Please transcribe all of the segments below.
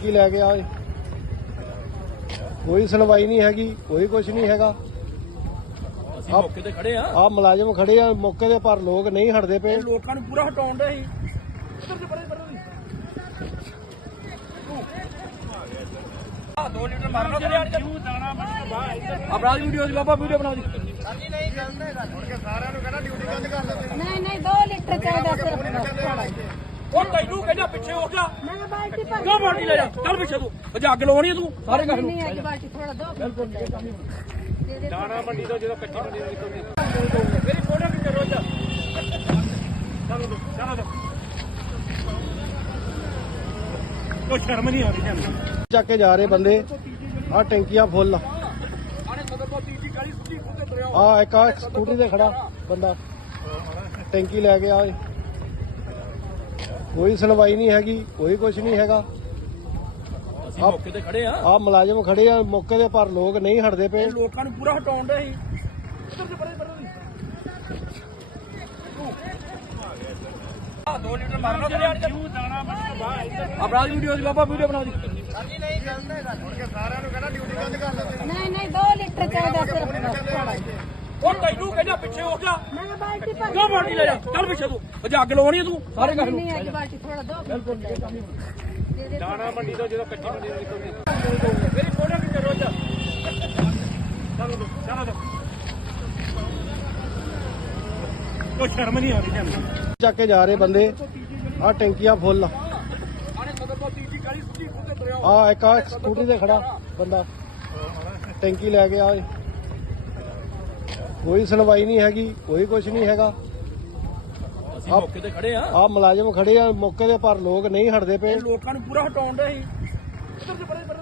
ਟੈਂਕੀ ਲੈ ਕੇ ਆਏ। ਕੋਈ ਸੁਣਵਾਈ ਨਹੀਂ ਹੈਗੀ ਕੋਈ ਕੁਝ ਨਹੀਂ ਹੈਗਾ। ਅਸੀਂ ਮੌਕੇ ਤੇ ਖੜੇ ਆ। ਆ ਮੁਲਾਜ਼ਮ ਖੜੇ ਆ ਮੌਕੇ ਦੇ ਪਰ ਲੋਕ ਨਹੀਂ ਹਟਦੇ ਪਏ। ਲੋਕਾਂ ਨੂੰ ਪੂਰਾ ਹਟਾਉਣ ਦੇ ਸੀ ਇੱਧਰ ਦੇ ਪਰੇ ਆ 2 ਲੀਟਰ ਮਾਰਨਾ ਤੇ ਯਾਰ ਕਿਉਂ ਦਾਣਾ ਆਪਣਾ ਵੀਡੀਓ ਦੀ ਬਾਬਾ ਵੀਡੀਓ ਬਣਾ ਦੀ ਨਹੀਂ ਨਹੀਂ 2 ਲੀਟਰ ਚਾਹੀਦਾ ਸਿਰਫ ਉਹ ਤੈਨੂੰ ਕਹਿੰਦਾ ਪਿੱਛੇ ਹੋ ਜਾ। ਮੈਂ ਕਿਹਾ ਬਾਲਟੀ ਭਰ ਕਿਉਂ ਬਾਲਟੀ ਲੈ ਜਾ? ਚੱਲ ਪਿੱਛੇ ਤੂੰ। ਅਜੇ ਅੱਗ ਲਵਾਉਣੀ ਆ ਤੂੰ। ਸਾਰੇ ਘਰ ਨੂੰ। ਨਹੀਂ ਅੱਜ ਬਾਲਟੀ ਥੋੜਾ ਦੋ ਬਿਲਕੁਲ। ਦੇ ਦੇ। ਦਾਣਾ ਮੰਡੀ ਤੋਂ ਜਦੋਂ ਕੱਚੀ ਮੰਡੀ ਤੋਂ ਨਿਕਲਦੀ। ਮੇਰੀ ਫੋਟੋ ਵੀ ਕਰੋ ਜਾ। ਚਲੋ ਦੋ ਚਲੋ ਦੋ ਕੋਈ ਸ਼ਰਮ ਨਹੀਂ ਆ ਰਹੀ ਤੁਹਾਨੂੰ ਚੱਕ ਕੇ ਜਾ ਰਹੇ ਬੰਦੇ। ਆ ਟੈਂਕੀਆਂ ਫੁੱਲ। ਆ ਇੱਕ ਆ ਸਕੂਟੀ ਤੇ ਖੜਾ ਬੰਦਾ। ਟੈਂਕੀ ਲੈ ਕੇ ਆਏ ਕੋਈ ਸੁਣਵਾਈ ਨਹੀਂ ਹੈਗੀ ਕੋਈ ਕੁਝ ਨਹੀਂ ਹੈਗਾ। ਅਸੀਂ ਆਪ- ਮੌਕੇ ਤੇ ਖੜੇ ਆ। ਆ ਮੁਲਾਜ਼ਮ ਖੜੇ ਆ ਮੌਕੇ ਦੇ ਪਰ ਲੋਕ ਨਹੀਂ ਹਟਦੇ ਪਏ। ਇਹ ਲੋਕਾਂ ਨੂੰ ਪੂਰਾ ਹਟਾਉਣ ਦੇ ਸੀ ਇੱਧਰ ਦੇ ਪਰੇ ਪਰੇ ਆ 2 ਲੀਟਰ ਮਾਰਨਾ ਤੇ ਯਾਰ। ਕਿਉਂ ਦਾਣਾ ਬਣ ਬਾਹਰ ਆਪਣਾ ਵੀਡੀਓ ਦੀ ਬਾਬਾ ਵੀਡੀਓ ਬਣਾ ਦੀ। ਨਹੀਂ ਨਹੀਂ 2 ਲੀਟਰ ਚਾਹੀਦਾ ਸਿਰਫ ਉਹ ਤੈਨੂੰ ਕਹਿੰਦਾ ਪਿੱਛੇ ਹੋ ਜਾ। ਮੈਂ ਕਿਹਾ ਬਾਲਟੀ ਭਰ ਕਿਉਂ ਬਾਲਟੀ ਲੈ ਜਾ? ਚੱਲ ਪਿੱਛੇ ਤੂੰ। ਅਜੇ ਅੱਗ ਲਵਾਉਣੀ ਆ ਤੂੰ। ਸਾਰੇ ਘਰ ਨੂੰ ਨਹੀਂ ਅੱਜ ਬਾਲਟੀ ਥੋੜਾ ਦੋ। ਬਿਲਕੁਲ ਦੇ ਦੇ। ਦਾਣਾ ਮੰਡੀ ਤੋਂ ਜਦੋਂ ਕੱਚੀ ਮੰਡੀ ਤੋਂ ਨਿਕਲਦੀ ਮੇਰੀ ਫੋਟੋ ਵੀ ਕਰੋ ਜਾ ਚਲੋ ਦੋ ਚਲੋ ਦੋ ਕੋਈ ਸ਼ਰਮ ਨਹੀਂ ਆ ਰਹੀ ਤੁਹਾਨੂੰ ਚੱਕ ਕੇ ਜਾ ਰਹੇ ਬੰਦੇ। ਆ ਟੈਂਕੀਆਂ ਫੁੱਲ। ਆ ਇੱਕ ਆ ਸਕੂਟੀ ਤੇ ਖੜਾ ਬੰਦਾ। ਟੈਂਕੀ ਲੈ ਕੇ ਆਏ ਕੋਈ ਸੁਣਵਾਈ ਨਹੀਂ ਹੈਗੀ ਕੋਈ ਕੁਝ ਨਹੀਂ ਹੈਗਾ। ਅਸੀਂ ਆਪ- ਮੌਕੇ ਤੇ ਖੜੇ ਆ। ਆ ਮੁਲਾਜ਼ਮ ਖੜੇ ਆ ਮੌਕੇ ਦੇ ਪਰ ਲੋਕ ਨਹੀਂ ਹਟਦੇ ਪਏ। ਇਹ ਲੋਕਾਂ ਨੂੰ ਪੂਰਾ ਹਟਾਉਣ ਦੇ ਸੀ ਇੱਧਰ ਦੇ ਪਰੇ ਪਰੇ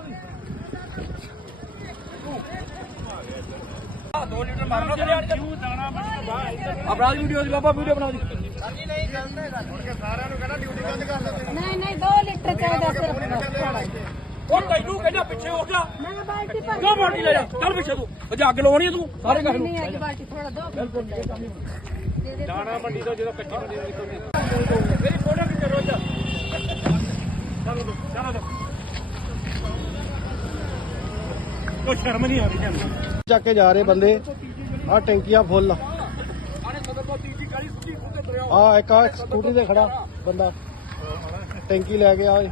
ਆ 2 ਲੀਟਰ ਮਾਰਨਾ ਤੇ ਯਾਰ ਕਿਉਂ ਦਾਣਾ ਬਣ ਬਾਹਰ ਆਪਣਾ ਵੀਡੀਓ ਦੀ ਬਾਬਾ ਵੀਡੀਓ ਬਣਾ ਦੀ ਨਹੀਂ ਨਹੀਂ 2 ਲੀਟਰ ਚਾਹੀਦਾ ਸਿਰਫ। ਉਹ ਤੈਨੂੰ ਕਹਿੰਦਾ ਪਿੱਛੇ ਹੋ ਜਾ। ਮੈਂ ਕਿਹਾ ਬਾਲਟੀ ਭਰ ਕਿਉਂ ਬਾਲਟੀ ਲੈ ਜਾ? ਚੱਲ ਪਿੱਛੇ ਤੂੰ। ਅਜੇ ਅੱਗ ਲਵਾਉਣੀ ਆ ਤੂੰ। ਸਾਰੇ ਘਰ ਨੂੰ ਨਹੀਂ ਅੱਜ ਬਾਲਟੀ ਥੋੜਾ ਦੋ ਬਿਲਕੁਲ। ਦੇ ਦੇ ਦਾਣਾ ਮੰਡੀ ਤੋਂ ਜਦੋਂ ਕੱਚੀ ਮੰਡੀ ਤੋਂ ਨਿਕਲਦੀ ਮੇਰੀ ਫੋਟੋ ਵੀ ਕਰੋ ਜਾ ਚਲੋ ਦੋ ਚਲੋ ਦੋ ਕੋਈ ਸ਼ਰਮ ਨਹੀਂ ਆ ਰਹੀ ਤੁਹਾਨੂੰ ਚੱਕ ਕੇ ਜਾ ਰਹੇ ਬੰਦੇ। ਆ ਟੈਂਕੀਆਂ ਫੁੱਲ ਆ। ਇੱਕ ਆ ਸਕੂਟੀ ਤੇ ਖੜਾ ਬੰਦਾ। ਟੈਂਕੀ ਲੈ ਕੇ ਆਏ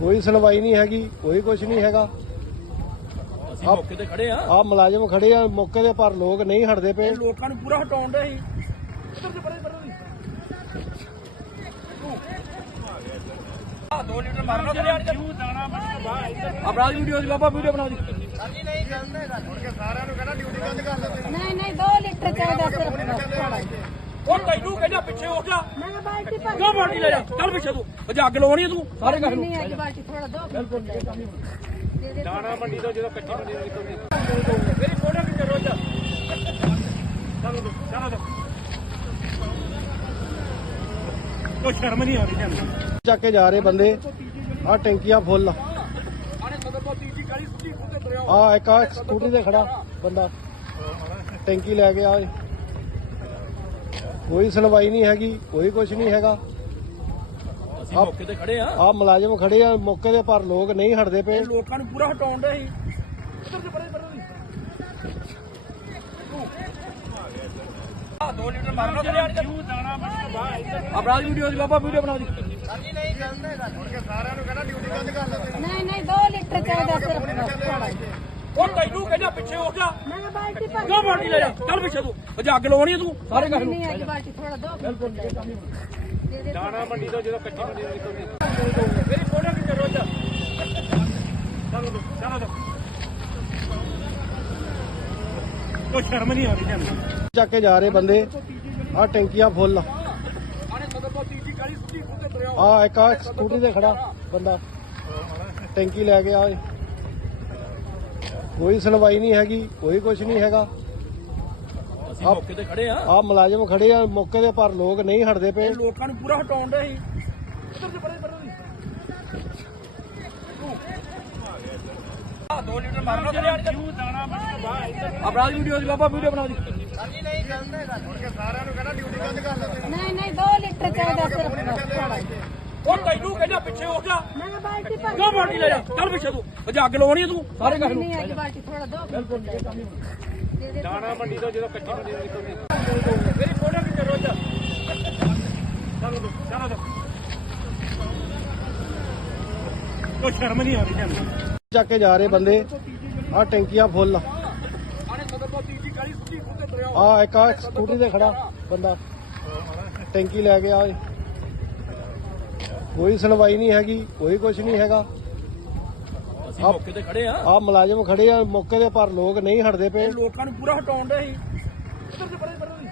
ਕੋਈ ਸੁਣਵਾਈ ਨਹੀਂ ਹੈਗੀ ਕੋਈ ਕੁਝ ਨਹੀਂ ਹੈਗਾ। ਅਸੀਂ ਆਪ- ਮੌਕੇ ਤੇ ਖੜੇ ਆ। ਆ ਮੁਲਾਜ਼ਮ ਖੜੇ ਆ ਮੌਕੇ ਦੇ ਪਰ ਲੋਕ ਨਹੀਂ ਹਟਦੇ ਪਏ। ਲੋਕਾਂ ਨੂੰ ਪੂਰਾ ਹਟਾਉਣ ਦੇ ਸੀ। ਇੱਧਰ ਦੇ ਪਰੇ ਪਰੇ ਆ 2 ਲੀਟਰ ਮਾਰਨਾ ਤੇ ਯਾਰ। ਕਿਉਂ ਦਾਣਾ ਬਣ ਬਾਹਰ ਆਪਣਾ ਵੀਡੀਓ ਦੀ ਬਾਬਾ ਵੀਡੀਓ ਬਣਾ ਦੀ ਨਹੀਂ ਨਹੀਂ 2 ਲੀਟਰ ਚਾਹੀਦਾ ਸਿਰਫ। ਉਹ ਤੈਨੂੰ ਕਹਿੰਦਾ ਪਿੱਛੇ ਹੋ ਜਾ। ਮੈਂ ਕਿਹਾ ਬਾਲਟੀ ਭਰ ਕਿਉਂ ਬਾਲਟੀ ਲੈ ਜਾ? ਚੱਲ ਪਿੱਛੇ ਤੂੰ। ਅਜੇ ਅੱਗ ਲਵਾਉਣੀ ਆ ਤੂੰ ਸਾਰੇ ਘਰ ਨੂੰ। ਨਹੀਂ ਅੱਜ ਬਾਲਟੀ ਥੋੜਾ ਦੋ ਬਿਲਕੁਲ। ਦੇ ਦੇ ਦਾਣਾ ਮੰਡੀ ਤੋਂ ਜਦੋਂ ਕੱਚੀ ਮੰਡੀ ਤੋਂ ਨਿਕਲਦੀ ਮੇਰੀ ਫੋਟੋ ਵੀ ਕਰੋ ਜਾ ਚਲੋ ਦੋ ਚਲੋ ਦੋ ਕੋਈ ਸ਼ਰਮ ਨਹੀਂ ਆ ਰਹੀ ਚੱਕ ਕੇ ਜਾ ਰਹੇ ਬੰਦੇ। ਆ ਟੈਂਕੀਆਂ ਫੁੱਲ। ਆ ਇੱਕ ਆ ਸਕੂਟੀ ਤੇ ਖੜਾ ਬੰਦਾ। ਟੈਂਕੀ ਲੈ ਕੇ ਆਏ ਕੋਈ ਸੁਣਵਾਈ ਨਹੀਂ ਹੈਗੀ ਕੋਈ ਕੁਝ ਨਹੀਂ ਹੈਗਾ। ਅਸੀਂ ਆਪ- ਮੌਕੇ ਤੇ ਖੜੇ ਆ। ਆ ਮੁਲਾਜ਼ਮ ਖੜੇ ਆ ਮੌਕੇ ਦੇ ਪਰ ਲੋਕ ਨਹੀਂ ਹਟਦੇ ਪਏ। ਲੋਕਾਂ ਨੂੰ ਪੂਰਾ ਹਟਾਉਣ ਦੇ ਸੀ ਇੱਧਰ ਦੇ ਪਰੇ ਪਰੇ ਆ 2 ਲੀਟਰ ਮਾਰਨਾ ਤੇ ਯਾਰ ਕਿਉਂ ਦਾਣਾ ਬਣ ਬਾਹਰ ਆਪਣਾ ਵੀਡੀਓ ਦੀ ਬਾਬਾ ਵੀਡੀਓ ਬਣਾ ਦੀ। ਨਹੀਂ ਨਹੀਂ 2 ਲੀਟਰ ਚਾਹੀਦਾ ਸਿਰਫ। ਉਹ ਤੈਨੂੰ ਕਹਿੰਦਾ ਪਿੱਛੇ ਹੋ ਜਾ। ਮੈਂ ਕਿਹਾ ਬਾਲਟੀ ਭਰ ਕਿਉਂ ਬਾਲਟੀ ਲੈ ਜਾ? ਚੱਲ ਪਿੱਛੇ ਤੂੰ। ਅਜੇ ਅੱਗ ਲਵਾਉਣੀ ਆ ਤੂੰ ਸਾਰੇ ਘਰ ਨੂੰ। ਨਹੀਂ ਅੱਜ ਬਾਲਟੀ ਥੋੜਾ ਦੋ। ਬਿਲਕੁਲ। ਦੇ ਦੇ। ਦਾਣਾ ਮੰਡੀ ਤੋਂ ਜਦੋਂ ਕੱਚੀ ਮੰਡੀ ਤੋਂ ਨਿਕਲਦੀ ਮੇਰੀ ਫੋਟੋ ਵੀ ਕਰੋ ਜਾ ਚਲੋ ਦੋ ਚਲੋ ਦੋ ਕੋਈ ਸ਼ਰਮ ਨਹੀਂ ਆ ਰਹੀ ਤੁਹਾਨੂੰ ਚੱਕ ਕੇ ਜਾ ਰਹੇ ਬੰਦੇ। ਆ ਟੈਂਕੀਆਂ ਫੁੱਲ। ਆ ਇੱਕ ਆ ਸਕੂਟੀ ਤੇ ਖੜਾ ਬੰਦਾ। ਟੈਂਕੀ ਲੈ ਕੇ ਆਏ ਕੋਈ ਸੁਣਵਾਈ ਨਹੀਂ ਹੈਗੀ ਕੋਈ ਕੁਝ ਨਹੀਂ ਹੈਗਾ। ਅਸੀਂ ਮੌਕੇ ਤੇ ਖੜੇ ਆ। ਆ ਮੁਲਾਜ਼ਮ ਖੜੇ ਆ ਮੌਕੇ ਦੇ ਪਰ ਲੋਕ ਨਹੀਂ ਹਟਦੇ ਪਏ। ਲੋਕਾਂ ਨੂੰ ਪੂਰਾ ਹਟਾਉਣ ਦੇ ਸੀ। ਇੱਧਰ ਦੇ ਪਰੇ ਪਰੇ ਆ 2 ਲੀਟਰ ਮਾਰਨਾ ਤੇ ਯਾਰ ਕਿਉਂ ਦਾਣਾ ਬਣ ਬਾਹਰ ਆਪਣਾ ਵੀਡੀਓ ਦੀ ਬਾਬਾ ਵੀਡੀਓ ਬਣਾ ਦੀ ਨਹੀਂ ਨਹੀਂ 2 ਲੀਟਰ ਚਾਹੀਦਾ ਸਿਰਫ ਉਹ ਤੈਨੂੰ ਕਹਿੰਦਾ ਪਿੱਛੇ ਹੋ ਜਾ। ਮੈਂ ਬਾਲਟੀ ਭਰ ਕਿਉਂ ਬਾਲਟੀ ਲੈ ਜਾ। ਚੱਲ ਪਿੱਛੇ ਤੂੰ। ਅਜੇ ਅੱਗ ਲਵਾਉਣੀ ਆ ਤੂੰ। ਸਾਰੇ ਘਰ ਨੂੰ ਨਹੀਂ ਅੱਜ ਬਾਲਟੀ ਥੋੜਾ ਦੋ ਬਿਲਕੁਲ ਦੇ ਦੇ। ਦਾਣਾ ਮੰਡੀ ਤੋਂ ਜਦੋਂ ਕੱਚੀ ਮੰਡੀ ਤੋਂ ਨਿਕਲਦੇ ਮੇਰੀ ਫੋਟੋ ਕਿੱਥੇ ਰੋਜ਼। ਚਲੋ ਦੋ ਚਲੋ ਦੋ ਕੋਈ ਸ਼ਰਮ ਨਹੀਂ ਆ ਰਹੀ ਤੁਹਾਨੂੰ ਚੱਕ ਕੇ ਜਾ ਰਹੇ ਬੰਦੇ। ਆ ਟੈਂਕੀਆਂ ਫੁੱਲ। ਆ ਇੱਕ ਆ ਸਕੂਟੀ ਤੇ ਖੜਾ ਬੰਦਾ। ਟੈਂਕੀ ਲੈ ਕੇ ਆ। ਕੋਈ ਸੁਣਵਾਈ ਨਹੀਂ ਹੈਗੀ ਕੋਈ ਕੁਝ ਨਹੀਂ ਹੈਗਾ। ਅਸੀਂ ਮੌਕੇ ਤੇ ਖੜੇ ਆ। ਆ ਮੁਲਾਜ਼ਮ ਖੜੇ ਆ ਮੌਕੇ ਦੇ ਪਰ ਲੋਕ ਨਹੀਂ ਹਟਦੇ ਪਏ। ਲੋਕਾਂ ਨੂੰ ਪੂਰਾ ਹਟਾਉਣ ਦੇ ਸੀ ਇੱਧਰ ਤੇ ਪਰੇ ਪਰੇ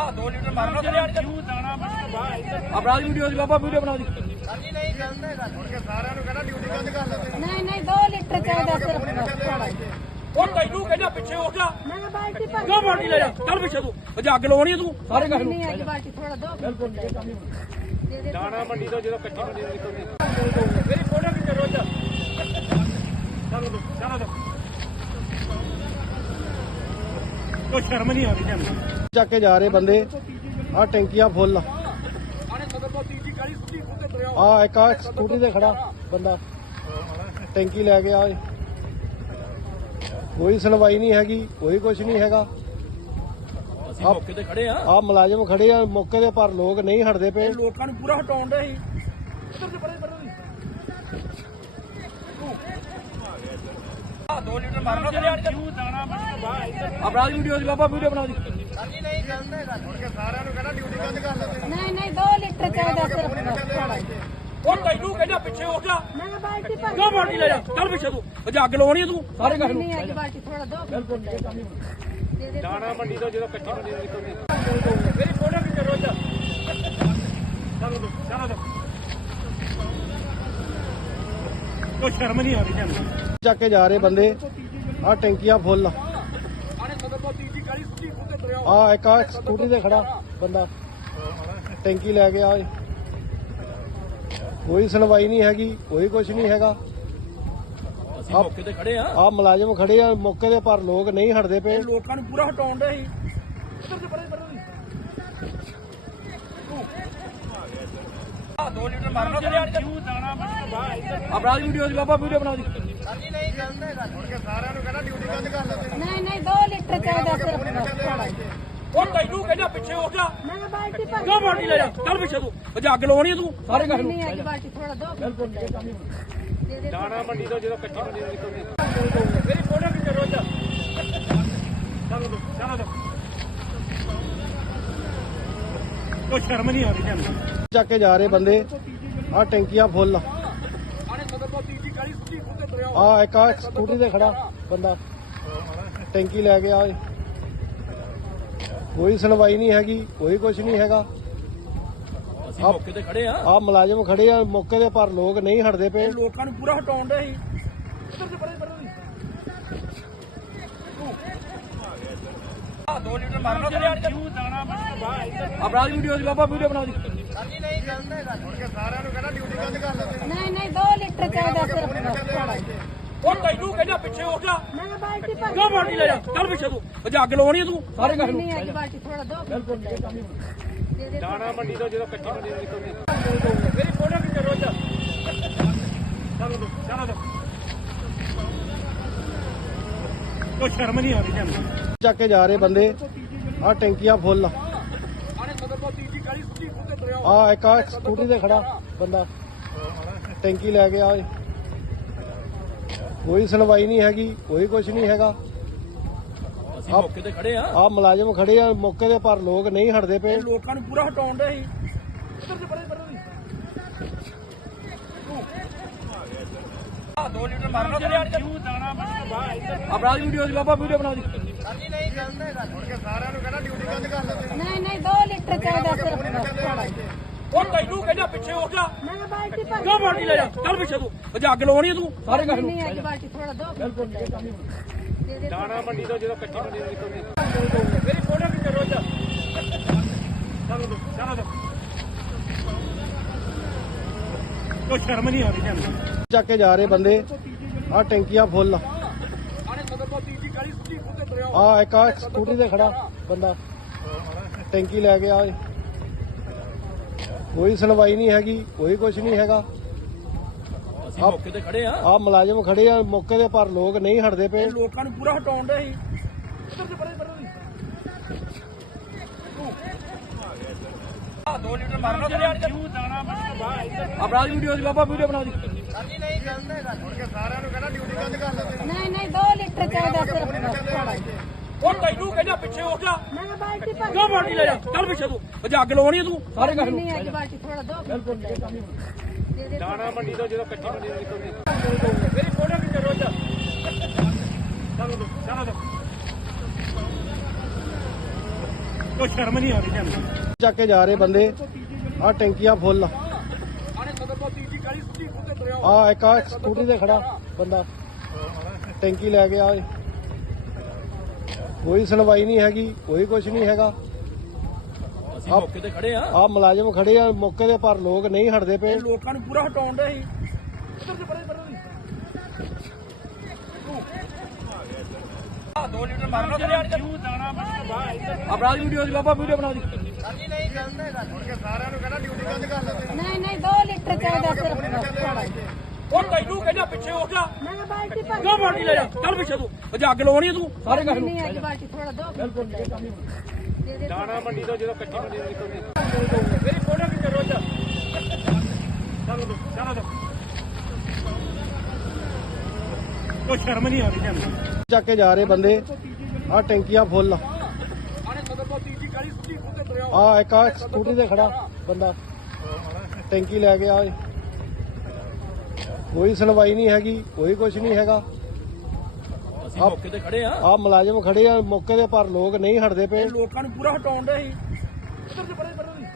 ਆ 2 ਲੀਟਰ ਮਾਰਨਾ ਤੇ ਯਾਰ ਕਿਉਂ ਦਾਣਾ ਬਣਾ ਬਾਹਰ ਅਪਰਾਧ ਵੀਡੀਓ ਦੀ ਬਾਬਾ ਵੀਡੀਓ ਬਣਾ ਦੀ ਨਹੀਂ ਨਹੀਂ 2 ਲੀਟਰ ਚਾਹੀਦਾ ਸਿਰਫ। ਉਹ ਤੈਨੂੰ ਕਹਿੰਦਾ ਪਿੱਛੇ ਹੋ ਜਾ। ਮੈਂ ਬਾਲਟੀ ਭਰ ਕਿਉਂ ਬਾਲਟੀ ਲੈ ਜਾ ਚੱਲ ਪਿੱਛੇ ਤੂੰ। ਅਜੇ ਅੱਗ ਲਵਾਉਣੀ ਆ ਤੂੰ ਸਾਰੇ ਘਰ ਨੂੰ। ਨਹੀਂ ਅੱਜ ਬਾਲਟੀ ਥੋੜਾ ਦੋ ਬਿਲਕੁਲ ਦੇ ਦੇ ਦਾਣਾ ਮੰਡੀ ਤੋਂ ਜਦੋਂ ਕੱਚੀ ਮੰਡੀ ਤੋਂ ਨਿਕਲਦੇ। ਮੇਰੀ ਫੋਟੋ ਕਿੱਥੇ ਰੋਜ਼ ਚਲੋ ਦੋ ਚਲੋ ਦੋ ਕੋਈ ਸ਼ਰਮ ਨਹੀਂ ਆ ਰਹੀ ਤੁਹਾਨੂੰ ਚੱਕ ਕੇ ਜਾ ਰਹੇ ਬੰਦੇ। ਆ ਟੈਂਕੀਆਂ ਫੁੱਲ। ਆ ਇੱਕ ਆ ਸਕੂਟੀ ਤੇ ਖੜਾ ਬੰਦਾ। ਟੈਂਕੀ ਲੈ ਕੇ ਆ। ਕੋਈ ਸੁਣਵਾਈ ਨਹੀਂ ਹੈਗੀ ਕੋਈ ਕੁਝ ਨਹੀਂ ਹੈਗਾ। ਅਸੀਂ ਮੌਕੇ ਤੇ ਖੜੇ ਆ। ਆ ਮੁਲਾਜ਼ਮ ਖੜੇ ਆ ਮੌਕੇ ਦੇ ਪਰ ਲੋਕ ਨਹੀਂ ਹਟਦੇ ਪਏ। ਲੋਕਾਂ ਨੂੰ ਪੂਰਾ ਹਟਾਉਣ ਦੇ ਸੀ ਇੱਧਰ ਤੇ ਪਰੇ ਪਰੇ ਆ 2 ਲੀਟਰ ਮਾਰਨਾ ਤੇ ਯਾਰ ਕਿਉਂ ਦਾਣਾ ਬਣਾ ਬਾਹਰ? ਅਪਰਾਧ ਵੀਡੀਓ ਦੀ ਬਾਬਾ ਵੀਡੀਓ ਬਣਾ ਦੀ ਨਹੀਂ ਨਹੀਂ 2 ਲੀਟਰ ਚਾਹੀਦਾ ਸਿਰਫ। ਉਹ ਤੈਨੂੰ ਕਹਿੰਦਾ ਪਿੱਛੇ ਹੋ ਜਾ। ਮੈਂ ਬਾਲਟੀ ਭਰ ਕਿਉਂ ਬਾਲਟੀ ਲੈ ਜਾ? ਚੱਲ ਪਿੱਛੇ ਤੂੰ। ਅਜੇ ਅੱਗ ਲਵਾਉਣੀ ਆ ਤੂੰ ਸਾਰੇ ਘਰ ਨੂੰ। ਨਹੀਂ ਅੱਜ ਬਾਲਟੀ ਥੋੜਾ ਦੋ ਬਿਲਕੁਲ ਦੇ ਦੇ ਦਾਣਾ ਮੰਡੀ ਤੋਂ ਜਦੋਂ ਕੱਚੀ ਮੰਡੀ ਤੋਂ ਨਿਕਲਦੇ। ਮੇਰੀ ਫੋਟੋ ਕਿੱਥੇ ਰੋਜ਼ ਚਲੋ ਦੋ ਚਲੋ ਦੋ ਕੋਈ ਸ਼ਰਮ ਨਹੀਂ ਆ ਰਹੀ ਤੁਹਾਨੂੰ ਚੱਕ ਕੇ ਜਾ ਰਹੇ ਬੰਦੇ। ਆ ਟੈਂਕੀਆਂ ਫੁੱਲ। ਆ ਇੱਕ ਆ ਸਕੂਟੀ ਤੇ ਖੜਾ ਬੰਦਾ। ਟੈਂਕੀ ਲੈ ਕੇ ਆ। ਕੋਈ ਸੁਣਵਾਈ ਨਹੀਂ ਹੈਗੀ ਕੋਈ ਕੁਝ ਨਹੀਂ ਹੈਗਾ। ਅਸੀਂ ਮੌਕੇ ਤੇ ਖੜੇ ਆ। ਆ ਮੁਲਾਜ਼ਮ ਖੜੇ ਆ ਮੌਕੇ ਦੇ ਪਰ ਲੋਕ ਨਹੀਂ ਹਟਦੇ ਪਏ। ਲੋਕਾਂ ਨੂੰ ਪੂਰਾ ਹਟਾਉਣ ਦੇ ਸੀ ਇੱਧਰ ਤੇ ਪਰੇ ਪਰੇ ਆ 2 ਲੀਟਰ ਮਾਰਨਾ ਤੇ ਯਾਰ ਕਿਉਂ ਦਾਣਾ ਬਣਾ ਬਾਹਰ ਅਪਰਾਧ ਵੀਡੀਓ ਦੀ ਬਾਬਾ ਵੀਡੀਓ ਬਣਾ ਦੀ। ਨਹੀਂ ਨਹੀਂ 2 ਲੀਟਰ ਚਾਹੀਦਾ ਸਿਰਫ ਉਹ ਤੈਨੂੰ ਕਹਿੰਦਾ ਪਿੱਛੇ ਹੋ ਜਾ। ਮੈਂ ਬਾਲਟੀ ਭਰ ਕਿਉਂ ਬਾਲਟੀ ਲੈ ਜਾ? ਚੱਲ ਪਿੱਛੇ ਤੂੰ। ਅਜੇ ਅੱਗ ਲਵਾਉਣੀ ਆ ਤੂੰ। ਸਾਰੇ ਘਰ ਨੂੰ ਨਹੀਂ ਅੱਜ ਬਾਲਟੀ ਥੋੜਾ ਦੋ। ਬਿਲਕੁਲ। ਦੇ ਦੇ ਦਾਣਾ ਮੰਡੀ ਤੋਂ ਜਦੋਂ ਕੱਚੀ ਮੰਡੀ ਤੋਂ ਨਿਕਲਦੇ। ਮੇਰੀ ਫੋਟੋ ਕਿੱਥੇ ਰੋਜ਼। ਚਲੋ ਦੋ ਚਲੋ ਦੋ ਕੋਈ ਸ਼ਰਮ ਨਹੀਂ ਆ ਰਹੀ ਤੁਹਾਨੂੰ ਚੱਕ ਕੇ ਜਾ ਰਹੇ ਬੰਦੇ। ਆ ਟੈਂਕੀਆਂ ਫੁੱਲ। ਆ ਇੱਕ ਆ ਸਕੂਟੀ ਤੇ ਖੜਾ ਬੰਦਾ। ਟੈਂਕੀ ਲੈ ਕੇ ਆ। ਕੋਈ ਸੁਣਵਾਈ ਨਹੀਂ ਹੈਗੀ ਕੋਈ ਕੁਝ ਨਹੀਂ ਹੈਗਾ। ਅਸੀਂ ਮੌਕੇ ਤੇ ਖੜੇ ਆ। ਆ ਮੁਲਾਜ਼ਮ ਖੜੇ ਆ ਮੌਕੇ ਦੇ ਪਰ ਲੋਕ ਨਹੀਂ ਹਟਦੇ ਪਏ। ਲੋਕਾਂ ਨੂੰ ਪੂਰਾ ਹਟਾਉਣ ਦੇ ਸੀ। ਇੱਧਰ ਤੇ ਪਰੇ ਪਰੇ ਆ 2 ਲੀਟਰ ਮਾਰਨਾ ਤੇ ਯਾਰ ਕਿਉਂ ਦਾਣਾ ਬਣਾ ਬਾਹਰ ਅਪਰਾਧ ਵੀਡੀਓ ਦੀ ਬਾਬਾ ਵੀਡੀਓ ਬਣਾ ਦੀ। ਨਹੀਂ ਨਹੀਂ 2 ਲੀਟਰ ਚਾਹੀਦਾ ਸਿਰਫ ਉਹ ਤੈਨੂੰ ਕਹਿੰਦਾ ਪਿੱਛੇ ਹੋ ਜਾ। ਮੈਂ ਬਾਲਟੀ ਭਰ ਕਿਉਂ ਬਾਲਟੀ ਲੈ ਜਾ? ਚੱਲ ਪਿੱਛੇ ਤੂੰ। ਅਜੇ ਅੱਗ ਲਵਾਉਣੀ ਆ ਤੂੰ। ਸਾਰੇ ਘਰ ਨੂੰ ਨਹੀਂ ਅੱਜ ਬਾਲਟੀ ਥੋੜਾ ਦੋ। ਬਿਲਕੁਲ ਦੇ ਦੇ ਦਾਣਾ ਮੰਡੀ ਤੋਂ ਜਦੋਂ ਕੱਚੀ ਮੰਡੀ ਤੋਂ ਨਿਕਲਦੇ ਮੇਰੀ ਫੋਟੋ ਕਿੱਥੇ ਰੋਜ਼ ਚਲੋ ਦੋ ਚਲੋ ਦੋ ਕੋਈ ਸ਼ਰਮ ਨਹੀਂ ਆ ਰਹੀ ਤੁਹਾਨੂੰ ਚੱਕ ਕੇ ਜਾ ਰਹੇ ਬੰਦੇ। ਆ ਟੈਂਕੀਆਂ ਫੁੱਲ। ਆ ਇੱਕ ਆ ਸਕੂਟੀ ਤੇ ਖੜਾ ਬੰਦਾ। ਟੈਂਕੀ ਲੈ ਕੇ ਆ। ਕੋਈ ਸੁਣਵਾਈ ਨਹੀਂ ਹੈਗੀ ਕੋਈ ਕੁਝ ਨਹੀਂ ਹੈਗਾ। ਅਸੀਂ ਮੌਕੇ ਤੇ ਖੜੇ ਆ। ਆ ਮੁਲਾਜ਼ਮ ਖੜੇ ਆ ਮੌਕੇ ਦੇ ਪਰ ਲੋਕ ਨਹੀਂ ਹਟਦੇ ਪਏ। ਲੋਕਾਂ ਨੂੰ ਪੂਰਾ ਹਟਾਉਣ ਦੇ ਸੀ ਇੱਧਰ ਤੇ ਪਰੇ ਪਰੇ ਆ 2 ਲੀਟਰ ਮਾਰਨਾ ਤੇ ਕਿਉਂ ਦਾਣਾ ਬਣਾ ਵੀਡੀਓ ਦੀ ਬਾਬਾ ਵੀਡੀਓ ਬਣਾ ਦੀ ਨਹੀਂ ਨਹੀਂ 2 ਲੀਟਰ ਚਾਹੀਦਾ ਸਿਰਫ ਬਸ ਥੋੜਾ ਉਹ ਤੈਨੂੰ ਕਹਿੰਦਾ ਪਿੱਛੇ ਹੋ ਜਾ। ਮੈਂ ਬਾਲਟੀ ਭਰ ਕਿਉਂ ਬਾਲਟੀ ਲੈ ਜਾ? ਚੱਲ ਪਿੱਛੇ ਤੂੰ। ਅਜੇ ਅੱਗ ਲਵਾਉਣੀ ਆ ਤੂੰ। ਸਾਰੇ ਘਰ ਨੂੰ। ਨਹੀਂ ਅੱਜ ਬਾਲਟੀ ਥੋੜਾ ਦੋ ਬਿਲਕੁਲ। ਦੇ ਦੇ ਦਾਣਾ ਮੰਡੀ ਤੋਂ ਜਦੋਂ ਕੱਚੀ ਮੰਡੀ ਤੋਂ ਨਿਕਲਦੇ ਮੇਰੀ ਫੋਟੋ ਕਿੱਥੇ ਰੋਜ਼ ਚਲੋ ਦੋ ਚਲੋ ਦੋ ਕੋਈ ਸ਼ਰਮ ਨਹੀਂ ਆ ਰਹੀ ਤੁਹਾਨੂੰ ਚੱਕ ਕੇ ਜਾ ਰਹੇ ਬੰਦੇ। ਆ ਟੈਂਕੀਆਂ ਫੁੱਲ। ਆ ਇੱਕ ਆ ਸਕੂਟੀ ਤੇ ਖੜਾ ਬੰਦਾ। ਟੈਂਕੀ ਲੈ ਕੇ ਆ। ਕੋਈ ਸੁਣਵਾਈ ਨਹੀਂ ਹੈਗੀ ਕੋਈ ਕੁਝ ਨਹੀਂ ਹੈਗਾ। ਅਸੀਂ ਮੌਕੇ ਤੇ ਖੜੇ ਆ। ਆ ਮੁਲਾਜ਼ਮ ਖੜੇ ਆ ਮੌਕੇ ਤੇ ਪਰ ਲੋਕ ਨਹੀਂ ਹਟਦੇ ਪਏ। ਲੋਕਾਂ ਨੂੰ ਪੂਰਾ ਹਟਾਉਣ ਦੇ ਸੀ ਇੱਧਰ ਤੇ ਪਰੇ ਪਰੇ ਆ 2 ਲੀਟਰ ਮਾਰਨਾ ਤੇ ਕਿਉਂ ਦਾਣਾ ਬਣਾ ਆਪਣਾ ਦੀ ਵੀਡੀਓ ਦੀ ਬਾਬਾ ਵੀਡੀਓ ਬਣਾ ਦੀ ਨਹੀਂ ਨਹੀਂ 2 ਲੀਟਰ ਚਾਹੀਦਾ ਸਿਰਫ ਉਹ ਤੈਨੂੰ ਕਹਿੰਦਾ ਪਿੱਛੇ ਹੋ ਜਾ। ਮੈਂ ਬਾਲਟੀ ਭਰ ਕਿਉਂ ਬਾਲਟੀ ਲੈ ਜਾ? ਚੱਲ ਪਿੱਛੇ ਤੂੰ। ਅਜੇ ਅੱਗ ਲਵਾਉਣੀ ਆ ਤੂੰ ਸਾਰੇ ਘਰ ਨੂੰ। ਨਹੀਂ ਅੱਜ ਬਾਲਟੀ ਥੋੜਾ ਦੋ ਦੇ ਦੇ ਦਾਣਾ ਮੰਡੀ ਤੋਂ ਜਦੋਂ ਕੱਚੀ ਮੰਡੀ ਤੋਂ ਨਿਕਲਦੀ। ਮੇਰੀ ਫੋਟੋ ਕਿੱਥੇ ਰੋਜ਼ ਚਲੋ ਦੋ ਚਲੋ ਦੋ ਕੋਈ ਸ਼ਰਮ ਨਹੀਂ ਆ ਰਹੀ ਤੁਹਾਨੂੰ ਚੱਕ ਕੇ ਜਾ ਰਹੇ ਬੰਦੇ। ਆ ਟੈਂਕੀਆਂ ਫੁੱਲ। ਆ ਇੱਕ ਆ ਸਕੂਟੀ ਤੇ ਖੜਾ ਬੰਦਾ। ਟੈਂਕੀ ਲੈ ਕੇ ਆ। ਕੋਈ ਸੁਣਵਾਈ ਨਹੀਂ ਹੈਗੀ ਕੋਈ ਕੁਝ ਨਹੀਂ ਹੈਗਾ ਅਸੀਂ ਮੌਕੇ ਤੇ ਖੜੇ ਆ ਆ ਮੁਲਾਜ਼ਮ ਖੜੇ ਆ ਮੌਕੇ ਤੇ ਪਰ ਲੋਕ ਨਹੀਂ ਹਟਦੇ ਪਏ ਇਹ ਲੋਕਾਂ ਨੂੰ ਪੂਰਾ ਹਟਾਉਣ ਦੇ ਸੀ ਇੱਧਰ ਤੇ ਪਰੇ ਪਰੇ ਆ 2 ਲੀਟਰ ਮਾਰਨਾ ਤੇ ਯਾਰ ਕਿਉਂ ਦਾਣਾ ਦੀ ਵੀਡੀਓ ਦੀ ਬਾਬਾ ਵੀਡੀਓ ਬਣਾ ਦੀ ਨਹੀਂ ਨਹੀਂ 2 ਲੀਟਰ ਚਾਹੀਦਾ ਸਿਰਫ ਉਹ ਤੈਨੂੰ ਕਹਿੰਦਾ ਪਿੱਛੇ ਹੋ ਜਾ। ਮੈਂ ਬਾਲਟੀ ਭਰ ਕਿਉਂ ਬਾਲਟੀ ਲੈ ਜਾ? ਚੱਲ ਪਿੱਛੇ ਤੂੰ। ਅਜੇ ਅੱਗ ਲਵਾਉਣੀ ਆ ਤੂੰ। ਸਾਰੇ ਘਰ ਨੂੰ ਨਹੀਂ ਅੱਜ ਬਾਲਟੀ ਥੋੜਾ ਦੋ ਦੇ ਦੇ ਦਾਣਾ ਮੰਡੀ ਤੋਂ ਜਦੋਂ ਕੱਚੀ ਮੰਡੀ ਤੋਂ ਨਿਕਲਦੀ ਮੇਰੀ ਫੋਟੋ ਕਿੱਥੇ ਰੋਜ਼ ਚਲੋ ਦੋ ਚਲੋ ਦੋ ਕੋਈ ਸ਼ਰਮ ਨਹੀਂ ਆ ਰਹੀ ਤੁਹਾਨੂੰ ਚੱਕ ਕੇ ਜਾ ਰਹੇ ਬੰਦੇ। ਆ ਟੈਂਕੀਆਂ ਫੁੱਲ ਆ। ਇੱਕ ਆ ਸਕੂਟੀ ਤੇ ਖੜਾ ਬੰਦਾ। ਟੈਂਕੀ ਲੈ ਕੇ ਆ। ਕੋਈ ਸੁਣਵਾਈ ਨਹੀਂ ਹੈਗੀ ਕੋਈ ਕੁਝ ਨਹੀਂ ਹੈਗਾ। ਅਸੀਂ ਮੌਕੇ ਤੇ ਖੜੇ ਆ। ਆ ਮੁਲਾਜ਼ਮ ਖੜੇ ਆ ਮੌਕੇ ਤੇ ਪਰ ਲੋਕ ਨਹੀਂ ਹਟਦੇ ਪਏ। ਇਹ ਲੋਕਾਂ ਨੂੰ ਪੂਰਾ ਹਟਾਉਣ ਦੇ ਸੀ ਇੱਧਰ ਤੇ ਪਰੇ ਪਰੇ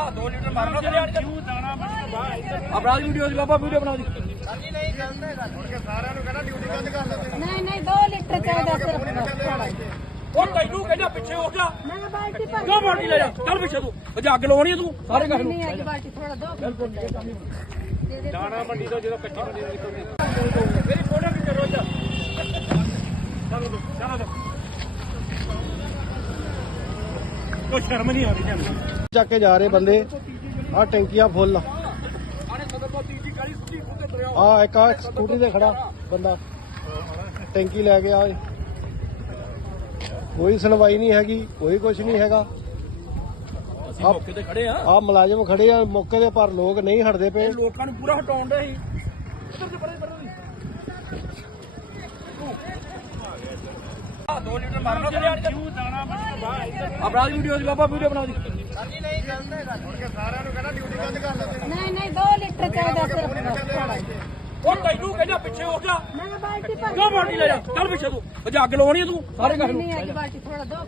ਆ 2 ਲੀਟਰ ਮਾਰਨਾ ਤੇ ਯਾਰ। ਕਿਉਂ ਦਾਣਾ ਦੀ। ਵੀਡੀਓ ਦੀ ਬਾਬਾ ਵੀਡੀਓ ਬਣਾ ਦੀ। ਨਹੀਂ ਨਹੀਂ। 2 ਲੀਟਰ ਚਾਹੀਦਾ ਸਿਰਫ। ਉਹ ਤੈਨੂੰ ਕਹਿੰਦਾ ਪਿੱਛੇ ਹੋ ਜਾ। ਮੈਂ ਬਾਲਟੀ ਭਰ ਕਿਉਂ ਬਾਲਟੀ ਲੈ ਜਾ? ਚੱਲ ਪਿੱਛੇ ਤੂੰ। ਅਜੇ ਅੱਗ ਲਵਾਉਣੀ ਆ ਤੂੰ। ਸਾਰੇ ਘਰ ਨੂੰ ਨਹੀਂ ਅੱਜ ਬਾਲਟੀ? ਥੋੜਾ ਦੋ ਦੇ ਦੇ ਦਾਣਾ ਮੰਡੀ ਤੋਂ ਜਦੋਂ ਕੱਚੀ ਮੰਡੀ ਤੋਂ ਨਿਕਲਦੀ ਮੇਰੀ ਫੋਟੋ ਕਿੱਥੇ ਰੋਜ਼ ਚਲੋ ਦੋ ਚਲੋ ਦੋ ਕੋਈ ਸ਼ਰਮ ਨਹੀਂ ਆ ਰਹੀ ਤੁਹਾਨੂੰ ਚੱਕ ਕੇ ਜਾ ਰਹੇ ਬੰਦੇ। ਆ ਟੈਂਕੀਆਂ ਫੁੱਲ ਆ। ਇੱਕ ਆ ਸਕੂਟੀ ਤੇ ਖੜਾ ਬੰਦਾ। ਟੈਂਕੀ ਲੈ ਕੇ ਆ ਕੋਈ ਸੁਣਵਾਈ ਨਹੀਂ ਹੈਗੀ ਕੋਈ ਕੁਝ ਨਹੀਂ ਹੈਗਾ। ਅਸੀਂ ਮੌਕੇ ਤੇ ਖੜੇ ਆ ਆ ਮੁਲਾਜ਼ਮ ਖੜੇ ਆ ਮੌਕੇ ਤੇ ਪਰ ਲੋਕ ਨਹੀਂ ਹਟਦੇ ਪਏ। ਲੋਕਾਂ ਨੂੰ ਪੂਰਾ ਹਟਾਉਣ ਦੇ ਸੀ। ਇੱਧਰ ਤੇ ਪਰੇ ਪਰੇ ਆ 2 ਲੀਟਰ ਮਾਰਨਾ ਤੇ ਯਾਰ ਕਿਉਂ ਦਾਣਾ ਬਣਾ ਆਪਣਾ ਦੀ ਵੀਡੀਓ ਦੀ ਬਾਬਾ ਵੀਡੀਓ ਬਣਾ ਦੀ ਨਹੀਂ ਨਹੀਂ 2 ਲੀਟਰ ਚਾਹੀਦਾ ਸਿਰਫ। ਉਹ ਤੈਨੂੰ ਕਹਿੰਦਾ ਪਿੱਛੇ ਹੋ ਜਾ। ਮੈਂ ਬਾਲਟੀ ਭਰ ਕਿਉਂ ਬਾਲਟੀ ਲੈ ਜਾ? ਚੱਲ ਪਿੱਛੇ ਤੂੰ। ਅਜੇ ਅੱਗ ਲਵਾਉਣੀ ਆ ਤੂੰ। ਸਾਰੇ ਘਰ ਨੂੰ। ਨਹੀਂ ਅੱਜ ਬਾਲਟੀ ਥੋੜਾ ਦੋ।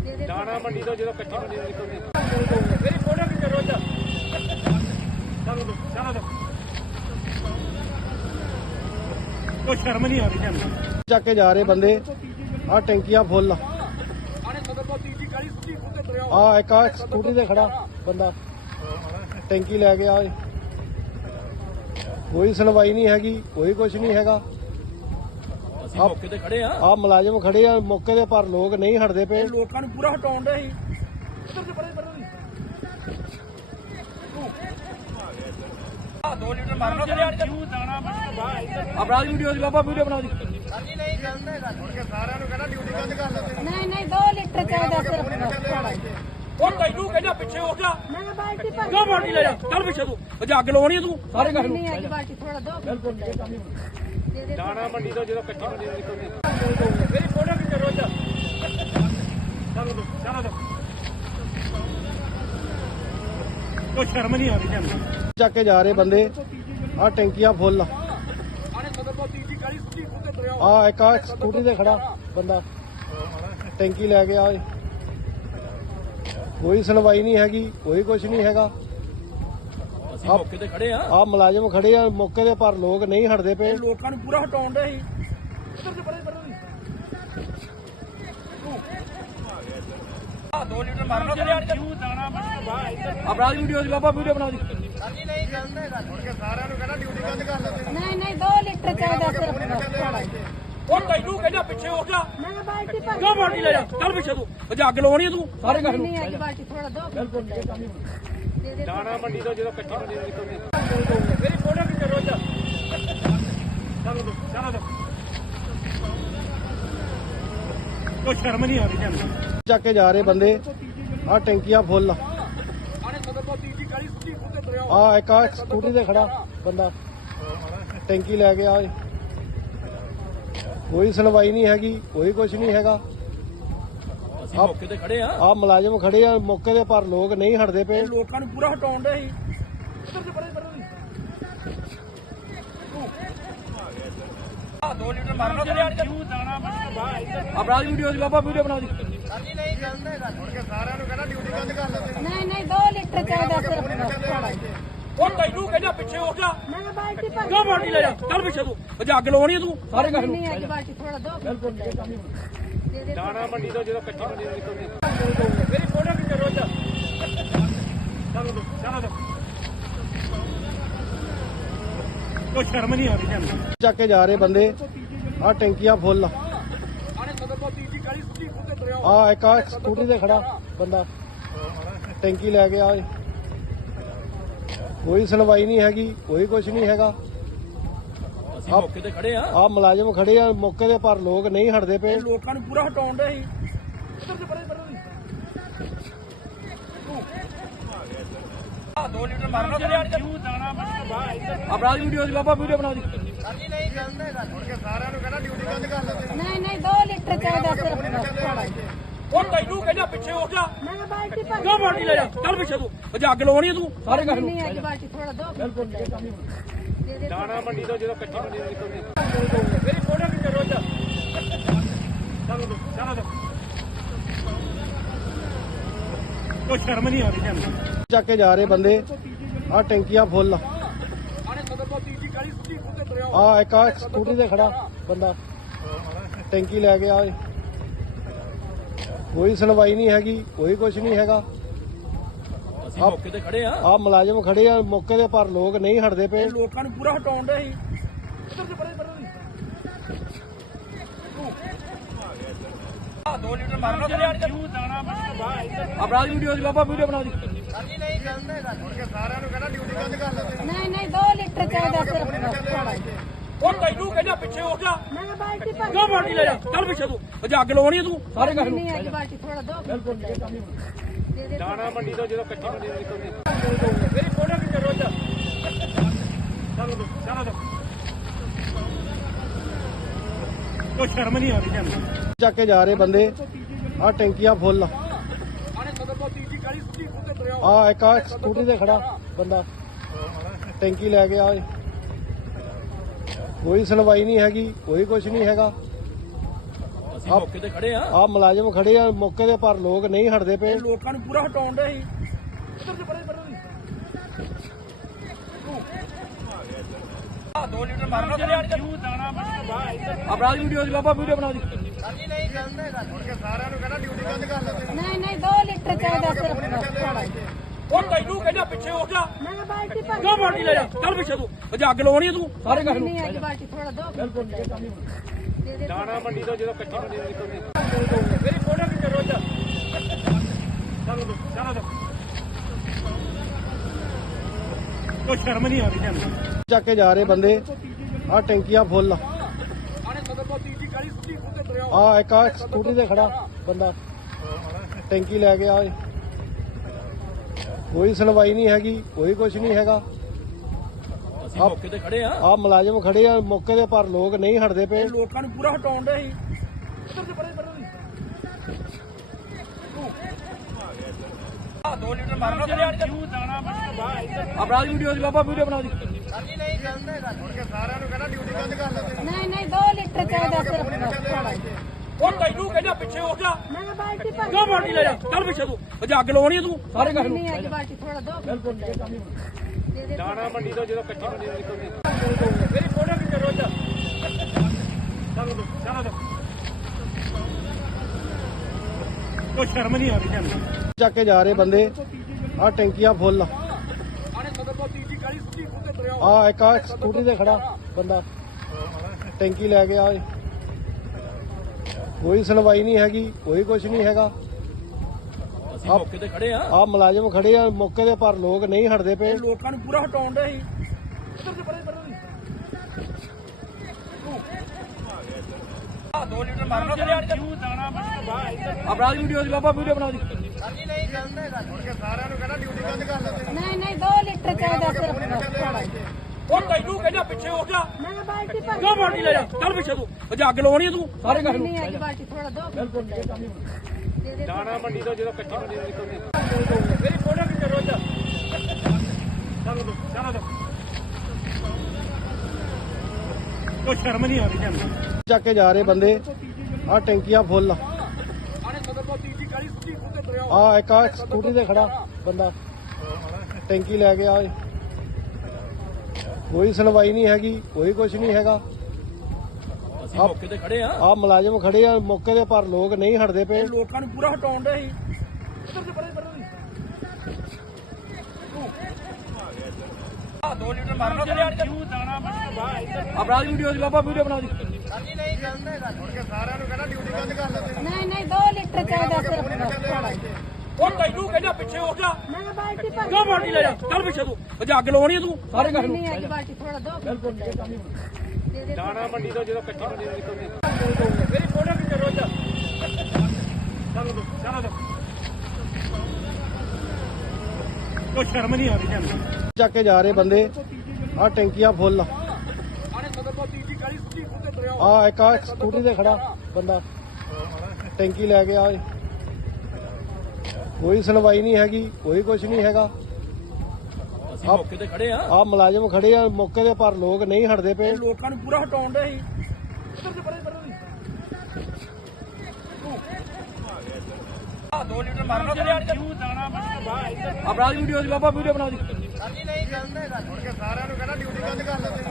ਦੇ ਦੇ ਦਾਣਾ ਮੰਡੀ ਤੋਂ ਜਦੋਂ ਕੱਚੀ ਮੰਡੀ ਤੋਂ ਨਿਕਲਦੀ ਮੇਰੀ ਫੋਟੋ ਕਿੱਥੇ ਰੋਜ਼ ਚਲੋ ਦੋ ਚਲੋ ਦੋ ਕੋਈ ਸ਼ਰਮ ਨਹੀਂ ਆ ਰਹੀ ਚੱਕ ਕੇ ਜਾ ਰਹੇ ਬੰਦੇ। ਆ ਟੈਂਕੀਆਂ ਫੁੱਲ ਆ। ਇੱਕ ਆ ਸਕੂਟੀ ਤੇ ਖੜਾ ਬੰਦਾ। ਟੈਂਕੀ ਲੈ ਕੇ ਆ ਕੋਈ ਸੁਣਵਾਈ ਨਹੀਂ ਹੈਗੀ ਕੋਈ ਕੁਝ ਨਹੀਂ ਹੈਗਾ। ਅਸੀਂ ਮੌਕੇ ਤੇ ਖੜੇ ਆ। ਆ ਮੁਲਾਜ਼ਮ ਖੜੇ ਆ ਮੌਕੇ ਤੇ ਪਰ ਲੋਕ ਨਹੀਂ ਹਟਦੇ ਪਏ। ਲੋਕਾਂ ਨੂੰ ਪੂਰਾ ਹਟਾਉਣ ਦੇ ਸੀ ਇੱਧਰ ਤੇ ਪਰੇ ਪਰੇ। ਆ 2 ਲੀਟਰ ਮਾਰਨਾ ਤੇ ਯਾਰ ਕਿਉਂ ਦਾਣਾ ਬਣਾ ਆਪਣਾ ਦੀ ਵੀਡੀਓ ਦੀ ਬਾਬਾ ਵੀਡੀਓ ਬਣਾ ਦੀ ਨਹੀਂ ਨਹੀਂ। 2 ਲੀਟਰ ਚਾਹੀਦਾ ਸਿਰਫ। ਉਹ ਤੈਨੂੰ ਕਹਿੰਦਾ ਪਿੱਛੇ ਹੋ ਜਾ। ਮੈਂ ਬਾਲਟੀ ਭਰ ਕਿਉਂ ਬਾਲਟੀ ਲੈ ਜਾ? ਚੱਲ ਪਿੱਛੇ ਤੂੰ। ਅਜੇ ਅੱਗ ਲਵਾਉਣੀ ਆ ਤੂੰ। ਸਾਰੇ ਘਰ ਨੂੰ ਨਹੀਂ ਅੱਜ ਬਾਲਟੀ ਥੋੜਾ ਦੋ ਦੇ ਦੇ ਦਾਣਾ ਮੰਡੀ ਤੋਂ ਜਦੋਂ ਕੱਚੀ ਮੰਡੀ ਤੋਂ ਨਿਕਲਦੀ ਮੇਰੀ ਫੋਟੋ ਕਿੱਥੇ ਰੋਜ਼ ਚਲੋ ਦੋ ਚਲੋ ਦੋ ਕੋਈ ਸ਼ਰਮ ਨਹੀਂ ਆ ਰਹੀ ਤੁਹਾਨੂੰ ਚੱਕ ਕੇ ਜਾ ਰਹੇ ਬੰਦੇ। ਆ ਟੈਂਕੀਆਂ ਫੁੱਲ ਆ। ਇੱਕ ਆ ਸਕੂਟੀ ਤੇ ਖੜਾ ਬੰਦਾ। ਟੈਂਕੀ ਲੈ ਕੇ ਆ। ਕੋਈ ਸੁਣਵਾਈ ਨਹੀਂ ਹੈਗੀ ਕੋਈ ਕੁਝ ਨਹੀਂ ਹੈਗਾ। ਅਸੀਂ ਮੌਕੇ ਤੇ ਖੜੇ ਆ। ਆ ਮੁਲਾਜ਼ਮ ਖੜੇ ਆ ਮੌਕੇ ਤੇ ਪਰ ਲੋਕ ਨਹੀਂ ਹਟਦੇ ਪਏ। ਲੋਕਾਂ ਨੂੰ ਪੂਰਾ ਹਟਾਉਣ ਦੇ ਸੀ। ਇੱਧਰ ਤੇ ਪਰੇ ਆ 2 ਲੀਟਰ ਮਾਰਨਾ ਤੇ ਯਾਰ ਕਿਉਂ ਦਾਣਾ ਬਣਾ ਆਪਣਾ ਦੀ ਵੀਡੀਓ ਦੀ ਬਾਬਾ ਵੀਡੀਓ ਬਣਾ ਦੀ ਨਹੀਂ ਨਹੀਂ 2 ਲੀਟਰ ਚਾਹੀਦਾ ਸਿਰਫ। ਉਹ ਤੈਨੂੰ ਕਹਿੰਦਾ ਪਿੱਛੇ ਹੋ ਜਾ। ਮੈਂ ਬਾਲਟੀ ਭਰ ਕਿਉਂ ਬਾਲਟੀ ਲੈ ਜਾ? ਚੱਲ ਪਿੱਛੇ ਤੂੰ। ਅਜਾ ਅੱਗ ਲਵਾਉਣੀ ਆ ਤੂੰ ਸਾਰੇ ਘਰ ਨੂੰ ਨਹੀਂ ਅੱਜ ਬਾਲਟੀ ਥੋੜਾ ਦੋ ਦੇ ਦੇ ਦਾਣਾ ਮੰਡੀ ਤੋਂ ਜਦੋਂ ਕੱਚੀ ਮੰਡੀ ਤੋਂ ਨਿਕਲਦੀ ਮੇਰੀ ਫੋਟੋ ਕਿੱਥੇ ਰੋਜ਼ ਚਲੋ ਦੋ ਚਲੋ ਦੋ ਕੋਈ ਸ਼ਰਮ ਨਹੀਂ ਆਉਂਦੀ ਤੁਹਾਨੂੰ ਚੱਕ ਕੇ ਜਾ ਰਹੇ ਬੰਦੇ। ਆ ਟੈਂਕੀਆਂ ਫੁੱਲ। ਆ ਇੱਕ ਆ ਸਕੂਟੀ ਤੇ ਖੜਾ ਬੰਦਾ। ਟੈਂਕੀ ਲੈ ਕੇ ਆ। ਕੋਈ ਸੁਣਵਾਈ ਨਹੀਂ ਹੈਗੀ ਕੋਈ ਕੁਝ ਨਹੀਂ ਹੈਗਾ। ਅਸੀਂ ਮੌਕੇ ਤੇ ਖੜੇ ਆ। ਆ ਮੁਲਾਜ਼ਮ ਖੜੇ ਆ ਮੌਕੇ ਦੇ ਪਰ ਲੋਕ ਨਹੀਂ ਹਟਦੇ ਪਏ। ਲੋਕਾਂ ਨੂੰ ਪੂਰਾ ਹਟਾਉਣ ਦੇ ਸੀ ਇੱਧਰ ਤੇ ਪਰੇ ਪਰੇ ਆ 2 ਲੀਟਰ ਮਾਰਨਾ ਤੇ ਯਾਰ ਕਿਉਂ ਦਾਣਾ ਬਸ ਬਾਹਰ ਅਪਰਾਧ ਵੀਡੀਓ ਦੀ ਬਾਬਾ ਵੀਡੀਓ ਬਣਾ ਦੀ ਨਹੀਂ ਨਹੀਂ 2 ਲੀਟਰ ਚਾਹੀਦਾ ਸਿਰਫ ਉਹ ਤੈਨੂੰ ਕਹਿੰਦਾ ਪਿੱਛੇ ਹੋ ਜਾ। ਮੈਂ ਬਾਲਟੀ ਭਰ ਕਿਉਂ ਬਾਲਟੀ ਲੈ ਜਾ? ਚੱਲ ਪਿੱਛੇ ਤੂੰ। ਅਜਾ ਅੱਗ ਲਵਾਉਣੀ ਆ ਤੂੰ ਸਾਰੇ ਘਰ ਨੂੰ। ਨਹੀਂ ਅੱਜ ਬਾਲਟੀ ਥੋੜਾ ਦੋ। ਦੇ ਦੇ। ਦਾਣਾ ਮੰਡੀ ਤੋਂ ਜਦੋਂ ਕੱਚੀ ਮੰਡੀ ਤੋਂ ਨਿਕਲਦੀ ਮੇਰੀ ਫੋਟੋ ਕਿੱਥੇ ਰੋਜ਼ ਚਲੋ ਦੋ ਚਲੋ ਦੋ ਕੋਈ ਸ਼ਰਮ ਨਹੀਂ ਆਉਂਦੀ ਤੁਹਾਨੂੰ ਚੱਕ ਕੇ ਜਾ ਰਹੇ ਬੰਦੇ। ਆ ਟੈਂਕੀਆਂ ਫੁੱਲ। ਆ ਇੱਕ ਆ ਸਕੂਟੀ ਤੇ ਖੜਾ ਬੰਦਾ। ਟੈਂਕੀ ਲੈ ਕੇ ਆ। ਕੋਈ ਸੁਣਵਾਈ ਨਹੀਂ ਹੈਗੀ ਕੋਈ ਕੁਝ ਨਹੀਂ ਹੈਗਾ। ਅਸੀਂ ਮੌਕੇ ਤੇ ਖੜੇ ਆ। ਆ ਮੁਲਾਜ਼ਮ ਖੜੇ ਆ ਮੌਕੇ ਦੇ ਪਰ ਲੋਕ ਨਹੀਂ ਹਟਦੇ ਪਏ। ਲੋਕਾਂ ਨੂੰ ਪੂਰਾ ਹਟਾਉਣ ਦੇ ਸੀ ਇੱਧਰ ਤੇ ਪਰੇ ਪਰੇ ਆ 2 ਲੀਟਰ ਮਾਰਨਾ ਤੇ ਯਾਰ ਕਿਉਂ ਦਾਣਾ ਬਸ ਬਾਹਰ ਅਪਰਾਧ ਵੀਡੀਓ ਦੀ ਬਾਬਾ ਵੀਡੀਓ ਬਣਾ ਦੀ। ਨਹੀਂ ਨਹੀਂ 2 ਲੀਟਰ ਚਾਹੀਦਾ ਸਿਰਫ ਉਹ ਤੈਨੂੰ ਕਹਿੰਦਾ ਪਿੱਛੇ ਹੋ ਜਾ। ਮੈਂ ਬਾਲਟੀ ਭਰ ਕਿਉਂ ਬਾਲਟੀ ਲੈ ਜਾ? ਚੱਲ ਪਿੱਛੇ ਤੂੰ। ਅਜਾ ਅੱਗ ਲਵਾਉਣੀ ਆ ਤੂੰ ਸਾਰੇ ਘਰ ਨੂੰ। ਨਹੀਂ ਅੱਜ ਬਾਲਟੀ ਥੋੜਾ ਦੋ ਦੇ ਦੇ ਦਾਣਾ ਮੰਡੀ ਤੋਂ ਜਦੋਂ ਕੱਚੀ ਮੰਡੀ ਤੋਂ ਨਿਕਲਦੀ। ਮੇਰੀ ਫੋਟੋ ਕਿੱਥੇ ਰੋਜ਼ ਚਲੋ ਦੋ ਚਲੋ ਦੋ ਕੋਈ ਸ਼ਰਮ ਨਹੀਂ ਆਉਂਦੀ ਤੁਹਾਨੂੰ ਚੱਕ ਕੇ ਜਾ ਰਹੇ ਬੰਦੇ। ਆ ਟੈਂਕੀਆਂ ਫੁੱਲ। ਆ ਇੱਕ ਆ ਸਕੂਟੀ ਤੇ ਖੜਾ ਬੰਦਾ। ਟੈਂਕੀ ਲੈ ਕੇ ਆ। ਕੋਈ ਸੁਣਵਾਈ ਨਹੀਂ ਹੈਗੀ ਕੋਈ ਕੁਝ ਨਹੀਂ ਹੈਗਾ। ਅਸੀਂ ਮੌਕੇ ਤੇ ਖੜੇ ਆ। ਆ ਮੁਲਾਜ਼ਮ ਖੜੇ ਆ ਮੌਕੇ ਦੇ ਪਰ ਲੋਕ ਨਹੀਂ ਹਟਦੇ ਪਏ। ਇਹ ਲੋਕਾਂ ਨੂੰ ਪੂਰਾ ਹਟਾਉਣ ਦੇ ਸੀ ਇੱਧਰ ਤੇ ਪਰੇ ਪਰੇ ਆ 2 ਲੀਟਰ ਮਾਰਨਾ ਤੇ ਯਾਰ ਕਿਉਂ ਦਾਣਾ ਬਸ ਬਾਹਰ ਅਪਰਾਧ ਵੀਡੀਓ ਦੀ ਬਾਬਾ ਵੀਡੀਓ ਬਣਾ ਦੀ ਨਹੀਂ ਨਹੀਂ 2 ਲੀਟਰ ਚਾਹੀਦਾ ਸਿਰਫ ਉਹ ਤੈਨੂੰ ਕਹਿੰਦਾ ਪਿੱਛੇ ਹੋ ਜਾ। ਮੈਂ ਬਾਲਟੀ ਭਰ ਕਿਉਂ ਬਾਲਟੀ ਲੈ ਜਾ? ਚੱਲ ਪਿੱਛੇ ਤੂੰ ਅਜਾ ਅੱਗ ਲਵਾਉਣੀ ਆ ਤੂੰ ਸਾਰੇ ਘਰ ਨੂੰ। ਨਹੀਂ ਅੱਜ ਬਾਲਟੀ ਥੋੜਾ ਦੋ ਦੇ ਦੇ ਦਾਣਾ ਮੰਡੀ ਤੋਂ ਜਦੋਂ ਕੱਚੀ ਮੰਡੀ ਤੋਂ ਨਿਕਲਦੀ ਮੇਰੀ ਫੋਟੋ ਕਿੱਥੇ ਰੋਜ਼ ਚਲੋ ਦੋ ਚਲੋ ਦੋ। ਕੋਈ ਸ਼ਰਮ ਨਹੀਂ ਆਉਂਦੀ ਤੁਹਾਨੂੰ ਚੱਕ ਕੇ ਜਾ ਰਹੇ ਬੰਦੇ। ਆ ਟੈਂਕੀਆਂ ਫੁੱਲ। ਆ ਇੱਕ ਆ ਸਕੂਟੀ ਤੇ ਖੜਾ ਬੰਦਾ। ਟੈਂਕੀ ਲੈ ਕੇ ਆ। ਕੋਈ ਸੁਣਵਾਈ ਨਹੀਂ ਹੈਗੀ ਕੋਈ ਕੁਝ ਨਹੀਂ ਹੈਗਾ। ਅਸੀਂ ਮੌਕੇ ਤੇ ਖੜੇ ਆ। ਆ ਮੁਲਾਜ਼ਮ ਖੜੇ ਆ ਮੌਕੇ ਦੇ ਪਰ ਲੋਕ ਨਹੀਂ ਹਟਦੇ ਪਏ। ਲੋਕਾਂ ਨੂੰ ਪੂਰਾ ਹਟਾਉਣ ਦੇ ਸੀ ਇੱਧਰ ਤੇ ਪਰੇ ਪਰੇ ਆ 2 ਲੀਟਰ ਮਾਰਨਾ ਤੇ ਯਾਰ। ਕਿਉਂ ਦਾਣਾ ਬਸ ਬਾਹਰ ਅਪਰਾਧ ਵੀਡੀਓ ਦੀ ਬਾਬਾ ਵੀਡੀਓ ਬਣਾ ਦੀ ਨਹੀਂ ਨਹੀਂ 2 ਲੀਟਰ ਚਾਹੀਦਾ ਸਿਰਫ। ਉਹ ਤੈਨੂੰ ਕਹਿੰਦਾ ਪਿੱਛੇ ਹੋ ਜਾ। ਮੈਂ ਬਾਲਟੀ ਭਰ ਕਿਉਂ ਬਾਲਟੀ ਲੈ ਜਾ? ਚੱਲ ਪਿੱਛੇ ਤੂੰ। ਅਜਾ ਅੱਗ ਲਵਾਉਣੀ ਆ ਤੂੰ। ਸਾਰੇ ਘਰ ਨੂੰ। ਨਹੀਂ ਅੱਜ ਬਾਲਟੀ ਥੋੜਾ ਦੋ ਦੇ ਦੇ। ਦਾਣਾ ਮੰਡੀ ਤੋਂ ਜਦੋਂ ਕੱਚੀ ਮੰਡੀ ਤੋਂ ਨਿਕਲਦੀ ਮੇਰੀ ਫੋਟੋ ਕਿੱਥੇ ਰੋਜ਼ ਚਲੋ ਦੋ ਚਲੋ ਦੋ ਕੋਈ ਸ਼ਰਮ ਨਹੀਂ ਆਉਂਦੀ ਤੁਹਾਨੂੰ ਚੱਕ ਕੇ ਜਾ ਰਹੇ ਬੰਦੇ। ਆ ਟੈਂਕੀਆਂ ਫੁੱਲ। ਆ ਇੱਕ ਆ ਸਕੂਟੀ ਤੇ ਖੜਾ ਬੰਦਾ। ਟੈਂਕੀ ਲੈ ਕੇ ਆ ਕੋਈ ਸੁਣਵਾਈ ਨਹੀਂ ਹੈਗੀ ਕੋਈ ਕੁਝ ਨਹੀਂ ਹੈਗਾ। ਅਸੀਂ ਮੌਕੇ ਤੇ ਖੜੇ ਆ। ਆ ਮੁਲਾਜ਼ਮ ਖੜੇ ਆ ਮੌਕੇ ਦੇ ਪਰ ਲੋਕ ਨਹੀਂ ਹਟਦੇ ਪਏ। ਲੋਕਾਂ ਨੂੰ ਪੂਰਾ ਹਟਾਉਣ ਦੇ ਸੀ ਇੱਧਰ ਤੇ ਪਰੇ ਪਰੇ ਆ 2 ਲੀਟਰ ਮਾਰਨਾ ਤੇ ਯਾਰ ਕਿਉਂ ਬਾਹਰ ਅਪਰਾਧ ਵੀਡੀਓ ਦੀ ਬਾਬਾ ਵੀਡੀਓ ਬਣਾ ਦੀ ਨਹੀਂ ਨਹੀਂ 2 ਲੀਟਰ ਚਾਹੀਦਾ ਸਿਰਫ। ਉਹ ਤੈਨੂੰ ਕਹਿੰਦਾ ਪਿੱਛੇ ਹੋ ਜਾ। ਮੈਂ ਬਾਲਟੀ ਭਰ ਕਿਉਂ ਬਾਲਟੀ ਲੈ ਜਾ? ਚੱਲ ਪਿੱਛੇ ਤੂੰ। ਅਜਾ ਅੱਗ ਲਵਾਉਣੀ ਆ ਤੂੰ ਸਾਰੇ ਘਰ ਨੂੰ। ਨਹੀਂ ਅੱਜ ਬਾਲਟੀ ਥੋੜਾ ਦੋ। ਦੇ ਦੇ। ਦਾਣਾ ਮੰਡੀ ਤੋਂ ਜਦੋਂ ਕੱਚੀ ਮੰਡੀ ਤੋਂ ਨਿਕਲਦੀ ਮੇਰੀ ਫੋਟੋ ਕਿੱਥੇ ਰੋਜ਼ ਚਲੋ ਦੋ ਚਲੋ ਦੋ ਕੋਈ ਸ਼ਰਮ ਨਹੀਂ ਤੁਹਾਨੂੰ ਚੱਕ ਕੇ ਜਾ ਰਹੇ ਬੰਦੇ। ਆ ਟੈਂਕੀਆਂ ਫੁੱਲ। ਆ ਇੱਕ ਆ ਸਕੂਟੀ ਤੇ ਖੜਾ ਬੰਦਾ। ਟੈਂਕੀ ਲੈ ਕੇ ਆ। ਕੋਈ ਸੁਣਵਾਈ ਨਹੀਂ ਹੈਗੀ ਕੋਈ ਕੁਝ ਨਹੀਂ ਹੈਗਾ। ਅਸੀਂ ਮੌਕੇ ਤੇ ਖੜੇ ਆ। ਆ ਮੁਲਾਜ਼ਮ ਖੜੇ ਆ ਮੌਕੇ ਦੇ ਪਰ ਲੋਕ ਨਹੀਂ ਹਟਦੇ ਪਏ। ਲੋਕਾਂ ਨੂੰ ਪੂਰਾ ਹਟਾਉਣ ਦੇ ਸੀ ਇੱਧਰ ਤੇ ਪਰੇ ਪਰੇ ਆ 2 ਲੀਟਰ ਮਾਰਨਾ ਤੇ ਯਾਰ ਕਿਉਂ ਦਾਣਾ ਬਣ ਬਾਹਰ ਅਪਰਾਧ ਵੀਡੀਓ ਦੀ ਬਾਬਾ ਵੀਡੀਓ ਬਣਾ ਦੀ। ਨਹੀਂ ਨਹੀਂ 2 ਲੀਟਰ ਚਾਹੀਦਾ ਸਿਰਫ। ਉਹ ਤੈਨੂੰ ਕਹਿੰਦਾ ਪਿੱਛੇ ਹੋ ਜਾ। ਮੈਂ ਬਾਲਟੀ ਭਰ ਕਿਉਂ ਬਾਲਟੀ ਲੈ ਜਾ? ਚੱਲ ਪਿੱਛੇ ਤੂੰ। ਉਹ ਅੱਗ ਲਾਉਣੀ ਆ ਤੂੰ ਸਾਰੇ ਘਰ ਨੂੰ ਨਹੀਂ ਅੱਜ ਬਾਲਟੀ ਥੋੜਾ ਦੋ। ਬਿਲਕੁਲ ਦੇ ਦੇ ਦਾਣਾ ਮੰਡੀ ਤੋਂ ਜਦੋਂ ਕੱਚੀ ਮੰਡੀ ਤੋਂ ਨਿਕਲਦੀ ਮੇਰੀ ਫੋਟੋ ਕਿੱਥੇ ਰੋਜ਼ ਚਲੋ ਦੋ ਚਲੋ ਦੋ ਕੋਈ ਸ਼ਰਮ ਨਹੀਂ ਚੱਕ ਕੇ ਜਾ ਰਹੇ ਬੰਦੇ। ਆ ਟੈਂਕੀਆਂ ਫੁੱਲ ਆ। ਇੱਕ ਆ ਸਕੂਟੀ ਤੇ ਖੜਾ ਬੰਦਾ। ਟੈਂਕੀ ਲੈ ਕੇ ਆ। ਕੋਈ ਸੁਣਵਾਈ ਨਹੀਂ ਹੈਗੀ ਕੋਈ ਕੁਝ ਨਹੀਂ ਹੈਗਾ। ਅਸੀਂ ਮੌਕੇ ਤੇ ਖੜੇ ਆ। ਆ ਮੁਲਾਜ਼ਮ ਖੜੇ ਆ ਮੌਕੇ ਦੇ ਪਰ ਲੋਕ ਨਹੀਂ ਹਟਦੇ ਪਏ। ਲੋਕਾਂ ਨੂੰ ਪੂਰਾ ਹਟਾਉਣ ਦੇ ਸੀ ਇੱਧਰ ਤੇ ਪਰੇ ਪਰੇ ਆ 2 ਲੀਟਰ ਮਾਰਨਾ ਤੇ ਯਾਰ ਕਿਉਂ ਦਾਣਾ ਬਣ ਬਾਹਰ ਅਪਰਾਧ ਵੀਡੀਓ ਦੀ ਬਾਬਾ ਵੀਡੀਓ ਬਣਾ ਦੀ। ਨਹੀਂ ਨਹੀਂ। 2 ਲੀਟਰ ਚਾਹੀਦਾ ਸਿਰਫ। ਉਹ ਤੈਨੂੰ ਕਹਿੰਦਾ ਪਿੱਛੇ ਹੋ ਜਾ। ਮੈਂ ਬਾਲਟੀ ਭਰ ਕਿਉਂ ਬਾਲਟੀ ਲੈ ਜਾ? ਚੱਲ ਪਿੱਛੇ ਤੂੰ। ਉਹ ਅੱਗ ਲਾਉਣੀ ਆ ਤੂੰ ਸਾਰੇ ਘਰ ਨੂੰ। ਨਹੀਂ ਅੱਜ ਬਾਲਟੀ ਥੋੜਾ ਦੋ ਬਿਲਕੁਲ। ਦੇ ਦੇ ਦਾਣਾ ਮੰਡੀ ਤੋਂ ਜਦੋਂ ਕੱਚੀ ਮੰਡੀ ਤੋਂ ਨਿਕਲਦੀ ਮੇਰੀ ਫੋਟੋ ਕਿੱਥੇ ਰੋਜ਼ ਚਲੋ ਦੋ ਚਲੋ ਦੋ ਕੋਈ ਸ਼ਰਮ ਨਹੀਂ ਆਉਂਦੀ ਤੁਹਾਨੂੰ ਚੱਕ ਕੇ ਜਾ ਰਹੇ ਬੰਦੇ। ਆ ਟੈਂਕੀਆਂ ਫੁੱਲ। ਆ ਇੱਕ ਆ ਸਕੂਟੀ ਤੇ ਖੜਾ ਬੰਦਾ। ਟੈਂਕੀ ਲੈ ਕੇ ਆ। ਕੋਈ ਸੁਣਵਾਈ ਨਹੀਂ ਹੈਗੀ ਕੋਈ ਕੁਝ ਨਹੀਂ ਹੈਗਾ। ਅਸੀਂ ਮੌਕੇ ਤੇ ਖੜੇ ਆ। ਆ ਮੁਲਾਜ਼ਮ ਖੜੇ ਆ ਮੌਕੇ ਦੇ ਪਰ ਲੋਕ ਨਹੀਂ ਹਟਦੇ ਪਏ। ਲੋਕਾਂ ਨੂੰ ਪੂਰਾ ਹਟਾਉਣ ਦੇ ਸੀ ਇੱਧਰ ਤੇ ਪਰੇ ਪਰੇ ਆ 2 ਲੀਟਰ ਮਾਰਨਾ ਤੇ ਯਾਰ ਕਿਉਂ ਦਾਣਾ ਬਣ ਬਾਹਰ ਅਪਰਾਧ ਵੀਡੀਓ ਦੀ ਬਾਬਾ ਵੀਡੀਓ ਬਣਾ ਦੀ।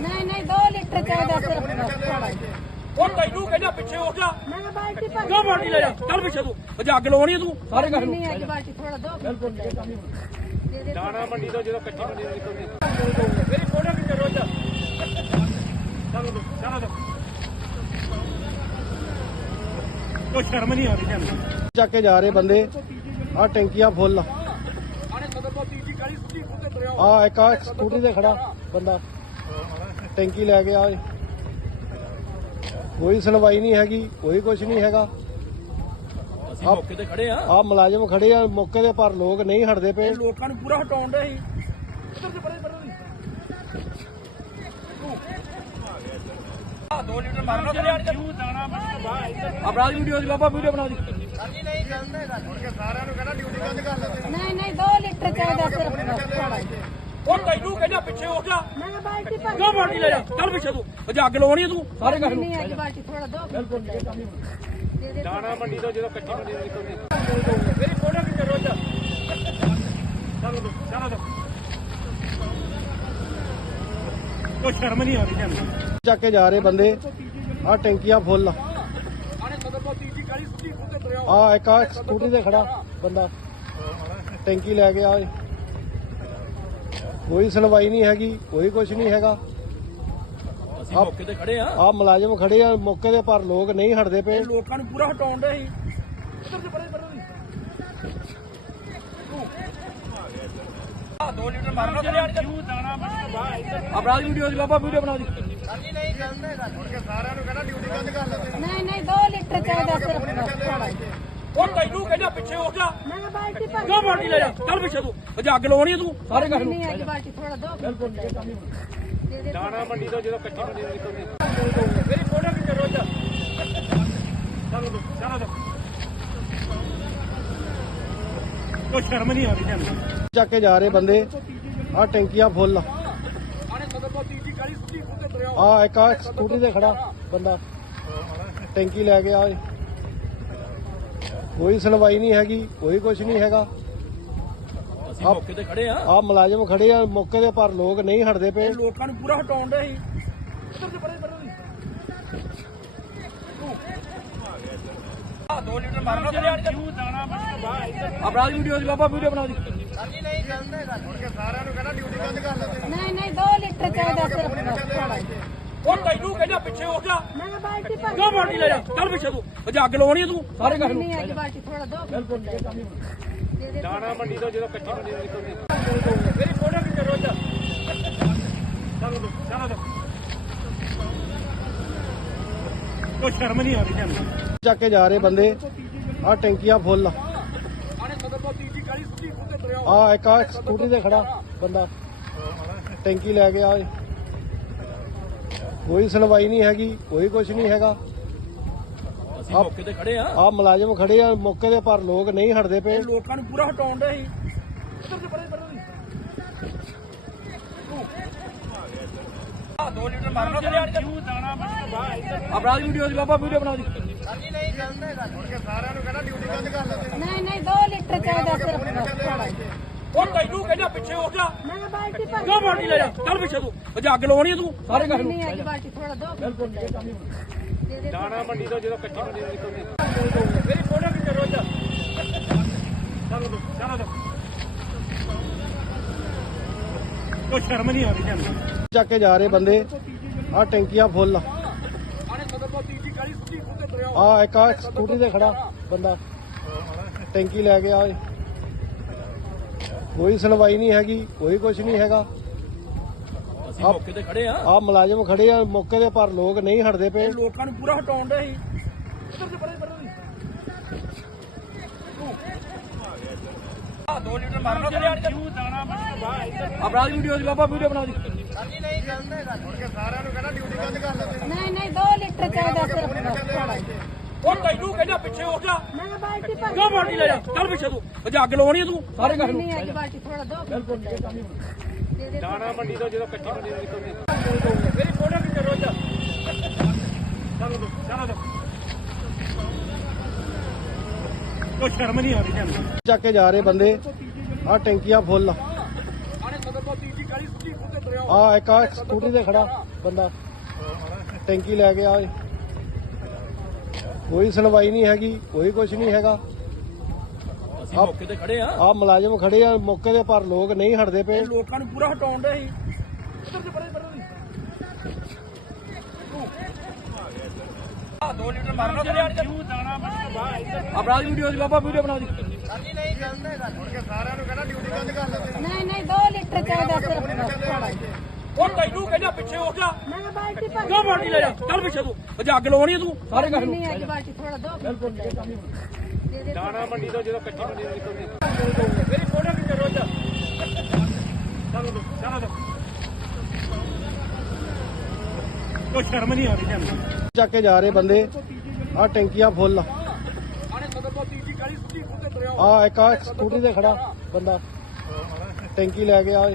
ਨਹੀਂ ਨਹੀਂ 2 ਲੀਟਰ ਚਾਹੀਦਾ ਸਿਰਫ। ਉਹ ਤੈਨੂੰ ਕਹਿੰਦਾ ਪਿੱਛੇ ਹੋ ਜਾ। ਮੈਂ ਬਾਲਟੀ ਭਰ ਕਿਉਂ ਬਾਲਟੀ ਲੈ ਜਾ? ਚੱਲ ਪਿੱਛੇ ਤੂੰ। ਉਹ ਅੱਗ ਲਾਉਣੀ ਆ ਤੂੰ ਸਾਰੇ ਘਰ ਨੂੰ। ਨਹੀਂ ਅੱਜ ਬਾਲਟੀ ਥੋੜਾ ਦੋ ਬਿਲਕੁਲ। ਦੇ ਦੇ। ਦਾਣਾ ਮੰਡੀ ਤੋਂ ਜਦੋਂ ਕੱਚੀ ਮੰਡੀ ਤੋਂ ਨਿਕਲਦੀ ਮੇਰੀ ਫੋਟੋ ਕਿੱਥੇ ਰੋਜ਼ ਚਲੋ ਦੋ ਚਲੋ ਦੋ ਕੋਈ ਸ਼ਰਮ ਨਹੀਂ ਆਉਂਦੀ ਤੁਹਾਨੂੰ ਚੱਕ ਕੇ ਜਾ ਰਹੇ ਬੰਦੇ। ਆ ਟੈਂਕੀਆਂ ਫੁੱਲ। ਆ ਇੱਕ ਆ ਸਕੂਟੀ ਤੇ ਖੜਾ ਬੰਦਾ। ਟੈਂਕੀ ਲੈ ਕੇ ਆ। ਕੋਈ ਸੁਣਵਾਈ ਨਹੀਂ ਹੈਗੀ ਕੋਈ ਕੁਝ ਨਹੀਂ ਹੈਗਾ। ਅਸੀਂ ਮੌਕੇ ਤੇ ਖੜੇ ਆ। ਆ ਮੁਲਾਜ਼ਮ ਖੜੇ ਆ ਮੌਕੇ ਦੇ ਪਰ ਲੋਕ ਨਹੀਂ ਹਟਦੇ ਪਏ। ਲੋਕਾਂ ਨੂੰ ਪੂਰਾ ਹਟਾਉਣ ਦੇ ਸੀ ਇੱਧਰ ਤੇ ਪਰੇ ਪਰੇ ਆ 2 ਲੀਟਰ ਮਾਰਨਾ ਤੇ ਯਾਰ ਕਿਉਂ ਦਾਣਾ ਬਣ ਬਾਹਰ ਵੀਡੀਓ ਦੀ ਬਾਬਾ ਵੀਡੀਓ ਬਣਾ ਦੀ। ਨਹੀਂ ਨਹੀਂ 2 ਲੀਟਰ ਚਾਹੀਦਾ ਸਿਰਫ ਉਹ ਤੈਨੂੰ ਕਹਿੰਦਾ ਪਿੱਛੇ ਹੋ ਜਾ। ਮੈਂ ਬਾਲਟੀ ਭਰ ਕਿਉਂ ਬਾਲਟੀ ਲੈ ਜਾ? ਚੱਲ ਪਿੱਛੇ ਤੂੰ। ਉਹ ਅੱਗ ਲਾਉਣੀ ਆ ਤੂੰ। ਸਾਰੇ ਘਰ ਨੂੰ। ਨਹੀਂ ਅੱਜ ਬਾਲਟੀ ਥੋੜਾ ਦੋ ਬਿਲਕੁਲ ਦੇ ਦੇ। ਦਾਣਾ ਮੰਡੀ ਤੋਂ ਜਦੋਂ ਕੱਚੀ ਮੰਡੀ ਤੋਂ ਨਿਕਲਦੀ ਮੇਰੀ ਫੋਟੋ ਕਿੱਥੇ ਰੋਜ਼। ਚਲੋ ਦੋ ਚਲੋ ਦੋ ਕੋਈ ਸ਼ਰਮ ਨਹੀਂ ਆਉਂਦੀ ਤੁਹਾਨੂੰ ਚੱਕ ਕੇ ਜਾ ਰਹੇ ਬੰਦੇ। ਆ ਟੈਂਕੀਆਂ ਫੁੱਲ। ਆ ਇੱਕ ਆ ਸਕੂਟੀ ਤੇ ਖੜਾ ਬੰਦਾ। ਟੈਂਕੀ ਲੈ ਕੇ ਆ। ਕੋਈ ਸੁਣਵਾਈ ਨਹੀਂ ਹੈਗੀ ਕੋਈ ਕੁਝ ਨਹੀਂ ਹੈਗਾ। ਅਸੀਂ ਮੌਕੇ ਤੇ ਖੜੇ ਆ। ਆ ਮੁਲਾਜ਼ਮ ਖੜੇ ਆ ਮੌਕੇ ਦੇ ਪਰ ਲੋਕ ਨਹੀਂ ਹਟਦੇ ਪਏ। ਲੋਕਾਂ ਨੂੰ ਪੂਰਾ ਹਟਾਉਣ ਦੇ ਸੀ ਇੱਧਰ ਤੇ ਪਰੇ ਪਰੇ ਆ 2 ਲੀਟਰ ਮਾਰਨਾ ਤੇ ਯਾਰ ਕਿਉਂ ਦਾਣਾ ਬਣ ਬਾਹਰ ਅਪਰਾਧ ਵੀਡੀਓ ਦੀ ਬਾਬਾ ਵੀਡੀਓ ਬਣਾ ਦੀ ਨਹੀਂ ਨਹੀਂ 2 ਲੀਟਰ ਚਾਹੀਦਾ ਸਿਰਫ ਉਹ ਤੈਨੂੰ ਕਹਿੰਦਾ ਪਿੱਛੇ ਹੋ ਜਾ। ਮੈਂ ਬਾਲਟੀ ਭਰ ਕਿਉਂ ਬਾਲਟੀ ਲੈ ਜਾ। ਚੱਲ ਪਿੱਛੇ ਤੂੰ। ਉਹ ਅੱਗ ਲਾਉਣੀ ਆ ਤੂੰ। ਸਾਰੇ ਘਰ ਨੂੰ। ਨਹੀਂ ਅੱਜ ਬਾਲਟੀ ਥੋੜਾ ਦੋ ਬਿਲਕੁਲ ਦੇ ਦੇ। ਦਾਣਾ ਮੰਡੀ ਤੋਂ ਜਦੋਂ ਕੱਚੀ ਮੰਡੀ ਤੋਂ ਨਿਕਲਦੀ ਮੇਰੀ ਫੋਟੋ ਕਿੱਥੇ ਰੋਜ਼ ਚਲੋ ਦੋ ਚਲੋ ਦੋ ਕੋਈ ਸ਼ਰਮ ਨਹੀਂ ਆਉਂਦੀ ਤੁਹਾਨੂੰ ਚੱਕ ਕੇ ਜਾ ਰਹੇ ਬੰਦੇ। ਆ ਟੈਂਕੀਆਂ ਫੁੱਲ। ਆ ਇੱਕ ਆ ਸਕੂਟੀ ਤੇ ਖੜਾ ਬੰਦਾ। ਟੈਂਕੀ ਲੈ ਕੇ ਆ। ਕੋਈ ਸੁਣਵਾਈ ਨਹੀਂ ਹੈਗੀ ਕੋਈ ਕੁਝ ਨਹੀਂ ਹੈਗਾ। ਅਸੀਂ ਮੌਕੇ ਤੇ ਖੜੇ ਆ ਆ ਮੁਲਾਜ਼ਮ ਖੜੇ ਆ ਮੌਕੇ ਦੇ ਪਰ ਲੋਕ ਨਹੀਂ ਹਟਦੇ ਪਏ। ਲੋਕਾਂ ਨੂੰ ਪੂਰਾ ਹਟਾਉਣ ਦੇ ਸੀ ਇੱਧਰ ਤੇ ਪਰੇ ਪਰੇ ਆ 2 ਲੀਟਰ ਮਾਰਨਾ ਤੇ ਯਾਰ ਕਿਉਂ ਦਾਣਾ ਬਣ ਬਾਹਰ ਅਪਰਾਧ ਵੀਡੀਓ ਦੀ ਬਾਬਾ ਵੀਡੀਓ ਬਣਾ ਦੀ ਨਹੀਂ ਨਹੀਂ 2 ਲੀਟਰ ਚਾਹੀਦਾ ਸਿਰਫ ਉਹ ਤੈਨੂੰ ਕਹਿੰਦਾ ਪਿੱਛੇ ਹੋ ਜਾ। ਮੈਂ ਬਾਲਟੀ ਭਰ ਕਿਉਂ ਬਾਲਟੀ ਲੈ ਜਾ। ਚੱਲ ਪਿੱਛੇ ਤੂੰ। ਅਜੇ ਅੱਗ ਲਵਾਉਣੀ ਆ ਤੂੰ। ਸਾਰੇ ਘਰ ਨੂੰ। ਨਹੀਂ ਆਈ ਬਾਲਟੀ ਥੋੜਾ ਦੋ। ਦੇ ਦੇ ਦਾਣਾ ਮੰਡੀ ਤੋਂ ਜਦੋਂ ਕੱਚੀ ਮੰਡੀ ਤੋਂ ਨਿਕਲਦੀ ਮੇਰੀ ਫੋਟੋ ਕਿੱਥੇ ਰੋਜ਼ ਚਲੋ ਦੋ ਚਲੋ ਦੋ ਕੋਈ ਸ਼ਰਮ ਨਹੀਂ ਆ ਰਹੀ ਤੁਹਾਨੂੰ ਚੱਕ ਕੇ ਜਾ ਰਹੇ ਬੰਦੇ। ਆ ਟੈਂਕੀਆਂ ਫੁੱਲ। ਆ ਇੱਕ ਆ ਸਕੂਟਰੀ ਤੇ ਖੜਾ ਬੰਦਾ। ਟੈਂਕੀ ਲੈ ਕੇ ਆ। ਕੋਈ ਸੁਣਵਾਈ ਨਹੀਂ ਹੈਗੀ ਕੋਈ ਕੁਝ ਨਹੀਂ ਹੈਗਾ। ਅਸੀਂ ਮੌਕੇ ਤੇ ਖੜੇ ਆ। ਆ ਮੁਲਾਜ਼ਮ ਖੜੇ ਆ ਮੌਕੇ ਦੇ ਪਰ ਲੋਕ ਨਹੀਂ ਹਟਦੇ ਪਏ। ਇਹ ਲੋਕਾਂ ਨੂੰ ਪੂਰਾ ਹਟਾਉਣ ਦੇ ਸੀ ਇੱਧਰ ਤੇ ਪਰੇ ਪਰੇ ਆ 2 ਲੀਟਰ ਮਾਰਨਾ ਤੇ ਯਾਰ ਕਿਉਂ ਦਾਣਾ ਬਾਹਰ ਅਪਰਾਧ ਵੀਡੀਓ ਦੀ ਬਾਬਾ ਵੀਡੀਓ ਬਣਾ ਦੀ ਨਹੀਂ ਨਹੀਂ 2 ਲੀਟਰ ਚਾਹੀਦਾ ਸਿਰਫ। ਥੋੜਾ ਉਹ ਤੈਨੂੰ ਕਹਿੰਦਾ ਪਿੱਛੇ ਹੋ ਜਾ। ਮੈਂ ਬਾਲਟੀ ਭਰ ਕਿਉਂ ਬਾਲਟੀ ਲੈ ਜਾ ਚੱਲ ਪਿੱਛੇ ਤੂੰ। ਅਜੇ ਅੱਗ ਲਵਾਉਣੀ ਆ ਤੂੰ ਸਾਰੇ ਘਰ ਨੂੰ। ਨਹੀਂ ਆਈ ਬਾਲਟੀ ਥੋੜਾ ਦੋ ਦੇ ਦੇ ਦਾਣਾ ਮੰਡੀ ਤੋਂ ਜਦੋਂ ਕੱਚੀ ਮੰਡੀ ਤੋਂ ਨਿਕਲਦੀ। ਮੇਰੀ ਫੋਟੋ ਕਿੱਥੇ ਰੋਜ਼ ਚਲੋ ਦੋ ਚਲੋ ਦੋ ਕੋਈ ਸ਼ਰਮ ਨਹੀਂ ਆ ਰਹੀ ਤੁਹਾਨੂੰ ਚੱਕ ਕੇ ਜਾ ਰਹੇ ਬੰਦੇ। ਆ ਟੈਂਕੀਆਂ ਫੁੱਲ। ਆ ਇੱਕ ਆ ਸਕੂਟਰੀ ਤੇ ਖੜਾ ਬੰਦਾ। ਟੈਂਕੀ ਲੈ ਕੇ ਆ। ਕੋਈ ਸੁਣਵਾਈ ਨਹੀਂ ਹੈਗੀ ਕੋਈ ਕੁਝ ਨਹੀਂ ਹੈਗਾ। ਅਸੀਂ ਮੌਕੇ ਤੇ ਖੜੇ ਆ। ਆ ਮੁਲਾਜ਼ਮ ਖੜੇ ਆ ਮੌਕੇ ਦੇ ਪਰ ਲੋਕ ਨਹੀਂ ਹਟਦੇ ਪਏ। ਲੋਕਾਂ ਨੂੰ ਪੂਰਾ ਹਟਾਉਣ ਦੇ ਸੀ ਇੱਧਰ ਤੇ ਪਰੇ ਪਰੇ ਆ 2 ਲੀਟਰ ਮਾਰਨਾ ਤੇ ਯਾਰ ਕਿਉਂ ਦਾਣਾ ਅਪਰਾਧ ਵੀਡੀਓ ਦੀ ਬਾਬਾ ਵੀਡੀਓ ਬਣਾ ਦੀ। ਨਹੀਂ ਨਹੀਂ 2 ਲੀਟਰ ਚਾਹੀਦਾ ਸਿਰਫ ਉਹ ਤੈਨੂੰ ਕਹਿੰਦਾ ਪਿੱਛੇ ਹੋ ਜਾ। ਮੈਂ ਬਾਲਟੀ ਭਰ ਕਿਉਂ ਬਾਲਟੀ ਲੈ ਜਾ? ਚੱਲ ਪਿੱਛੇ ਤੂੰ। ਅਜੇ ਅੱਗ ਲਵਾਉਣੀ ਆ ਤੂੰ ਸਾਰੇ ਘਰ ਨੂੰ। ਨਹੀਂ ਆਈ ਬਾਲਟੀ ਥੋੜਾ ਦੋ ਦੇ ਦੇ ਦਾਣਾ ਮੰਡੀ ਤੋਂ ਜਦੋਂ ਕੱਚੀ ਮੰਡੀ ਤੋਂ ਨਿਕਲਦੀ ਮੇਰੀ ਫੋਟੋ ਕਿੱਥੇ ਰੋਜ਼ ਚਲੋ ਦੋ ਚਲੋ ਦੋ ਕੋਈ ਸ਼ਰਮ ਨਹੀਂ ਆ ਰਹੀ ਤੁਹਾਨੂੰ ਚੱਕ ਕੇ ਜਾ ਰਹੇ ਬੰਦੇ। ਆ ਟੈਂਕੀਆਂ ਫੁੱਲ ਆ। ਇੱਕ ਆ ਸਕੂਟਰੀ ਤੇ ਖੜਾ ਬੰਦਾ। ਟੈਂਕੀ ਲੈ ਕੇ ਆ। ਕੋਈ ਸੁਣਵਾਈ ਨਹੀਂ ਹੈਗੀ ਕੋਈ ਕੁਝ ਨਹੀਂ ਹੈਗਾ। ਅਸੀਂ ਮੌਕੇ ਤੇ ਖੜੇ ਆ। ਆ ਮੁਲਾਜ਼ਮ ਖੜੇ ਆ ਮੌਕੇ ਦੇ ਪਰ ਲੋਕ ਨਹੀਂ ਹਟਦੇ ਪਏ। ਲੋਕਾਂ ਨੂੰ ਪੂਰਾ ਹਟਾਉਣ ਦੇ ਸੀ ਇੱਧਰ ਤੇ ਪਰੇ ਪਰੇ ਆ 2 ਲੀਟਰ ਮਾਰਨਾ ਤੇ ਯਾਰ ਕਿਉਂ ਦਾਣਾ ਮੰਡੀ ਤੋਂ ਬਾਹਰ ਅਪਰਾਧ ਵੀਡੀਓ ਦੀ। ਬਾਬਾ ਵੀਡੀਓ ਬਣਾ ਦੀ ਨਹੀਂ ਨਹੀਂ 2 ਲੀਟਰ ਚਾਹੀਦਾ ਸਿਰਫ ਉਹ ਤੈਨੂੰ ਕਹਿੰਦਾ ਪਿੱਛੇ ਹੋ ਜਾ। ਮੈਂ ਬਾਲਟੀ ਭਰ ਕਿਉਂ ਬਾਲਟੀ ਲੈ ਜਾ? ਚੱਲ ਪਿੱਛੇ ਤੂੰ। ਅਜੇ ਅੱਗ ਲਵਾਉਣੀ ਆ ਤੂੰ ਸਾਰੇ ਘਰ ਨੂੰ। ਨਹੀਂ ਆਈ ਬਾਲਟੀ ਥੋੜਾ ਦੋ। ਦੇ ਦੇ। ਦਾਣਾ ਮੰਡੀ ਤੋਂ ਜਦੋਂ ਕੱਚੀ ਮੰਡੀ ਤੋਂ ਨਿਕਲਦੀ ਮੇਰੀ ਫੋਟੋ ਕਿੱਥੇ ਰੋਜ਼ ਚਲੋ ਦੋ ਚਲੋ ਦੋ ਕੋਈ ਸ਼ਰਮ ਨਹੀਂ ਆ ਰਹੀ ਤੁਹਾਨੂੰ ਚੱਕ ਕੇ ਜਾ ਰਹੇ ਬੰਦੇ। ਆ ਟੈਂਕੀਆਂ ਫੁੱਲ। ਆ ਇੱਕ ਆ ਸਕੂਟਰੀ ਤੇ ਖੜਾ ਬੰਦਾ। ਟੈਂਕੀ ਲੈ ਕੇ ਆ।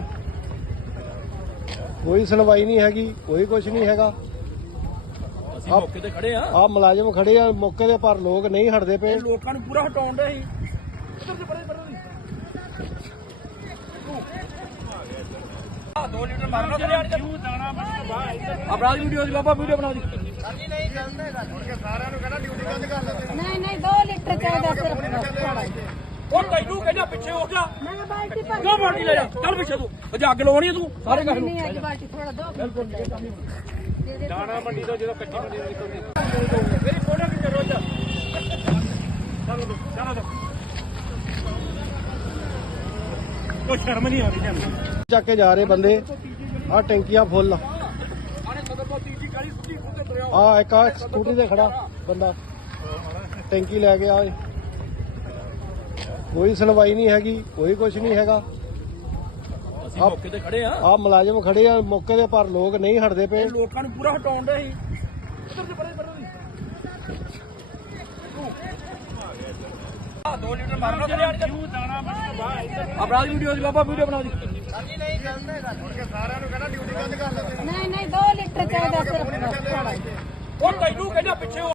ਕੋਈ ਸੁਣਵਾਈ ਨਹੀਂ ਹੈਗੀ ਕੋਈ ਕੁਝ ਨਹੀਂ ਹੈਗਾ। ਅਸੀਂ ਮੌਕੇ ਤੇ ਖੜੇ ਆ। ਆ ਮੁਲਾਜ਼ਮ ਖੜੇ ਆ ਮੌਕੇ ਦੇ ਪਰ ਲੋਕ ਨਹੀਂ ਹਟਦੇ ਪਏ। ਲੋਕਾਂ ਨੂੰ ਪੂਰਾ ਹਟਾਉਣ ਦੇ ਸੀ ਇੱਧਰ ਤੇ ਪਰੇ ਪਰੇ ਆ 2 ਲੀਟਰ ਮਾਰਨਾ ਤੇ ਯਾਰ ਕਿਉਂ ਦਾਣਾ ਤੋਂ ਬਾਹਰ ਅਪਰਾਧ ਵੀਡੀਓ ਦੀ ਬਾਬਾ ਵੀਡੀਓ ਬਣਾ ਦੀ। ਨਹੀਂ ਨਹੀਂ 2 ਲੀਟਰ ਚਾਹੀਦਾ ਸਿਰਫ। ਉਹ ਤੈਨੂੰ ਕਹਿੰਦਾ ਪਿੱਛੇ ਹੋ ਜਾ ਮੈਂ ਬਾਲਟੀ ਭਰ ਕਿਉਂ ਬਾਲਟੀ ਲੈ ਜਾ? ਚੱਲ ਪਿੱਛੇ ਤੂੰ। ਅਜੇ ਅੱਗ ਲਵਾਉਣੀ ਆ ਤੂੰ। ਸਾਰੇ ਘਰ ਨੂੰ ਨਹੀਂ ਆਈ ਬਾਲਟੀ ਥੋੜਾ ਦੋ ਦੇ ਦੇ। ਦਾਣਾ ਮੰਡੀ ਤੋਂ ਜਦੋਂ ਕੱਚੀ ਮੰਡੀ ਤੋਂ ਨਿਕਲਦੀ ਮੇਰੀ ਫੋਟੋ ਕਿੱਥੇ ਰੋਜ਼। ਚਲੋ ਦੋ ਚਲੋ ਦੋ ਕੋਈ ਸ਼ਰਮ ਨਹੀਂ ਆ ਰਹੀ ਤੁਹਾਨੂੰ ਚੱਕ ਕੇ ਜਾ ਰਹੇ ਬੰਦੇ। ਆ ਟੈਂਕੀਆਂ ਫੁੱਲ। ਆ ਇੱਕ ਆ ਸਕੂਟਰੀ ਤੇ ਖੜਾ ਬੰਦਾ। ਟੈਂਕੀ ਲੈ ਕੇ ਆ। ਕੋਈ ਸੁਣਵਾਈ ਨਹੀਂ ਹੈਗੀ ਕੋਈ ਕੁਝ ਨਹੀਂ ਹੈਗਾ। ਅਸੀਂ ਮੌਕੇ ਤੇ ਖੜੇ ਆ ਆ ਮੁਲਾਜ਼ਮ ਖੜੇ ਆ ਮੌਕੇ ਦੇ ਪਰ ਲੋਕ ਨਹੀਂ ਹਟਦੇ ਪਏ। ਲੋਕਾਂ ਨੂੰ ਪੂਰਾ ਹਟਾਉਣ ਦੇ ਸੀ ਇੱਧਰ ਤੇ ਪਰੇ ਪਰੇ ਆ 2 ਲੀਟਰ ਮਾਰਨਾ ਤੇ ਯਾਰ ਕਿਉਂ ਦਾਣਾ ਮੰਡੀ ਤੋਂ ਬਾਹਰ ਅਪਰਾਧ ਵੀਡੀਓ ਦੀ ਬਾਬਾ ਵੀਡੀਓ ਬਣਾ ਦੀ ਨਹੀਂ ਨਹੀਂ। 2 ਲੀਟਰ ਚਾਹੀਦਾ ਸਿਰਫ ਉਹ ਤੈਨੂੰ ਕਹਿੰਦਾ ਪਿੱਛੇ ਹੋ।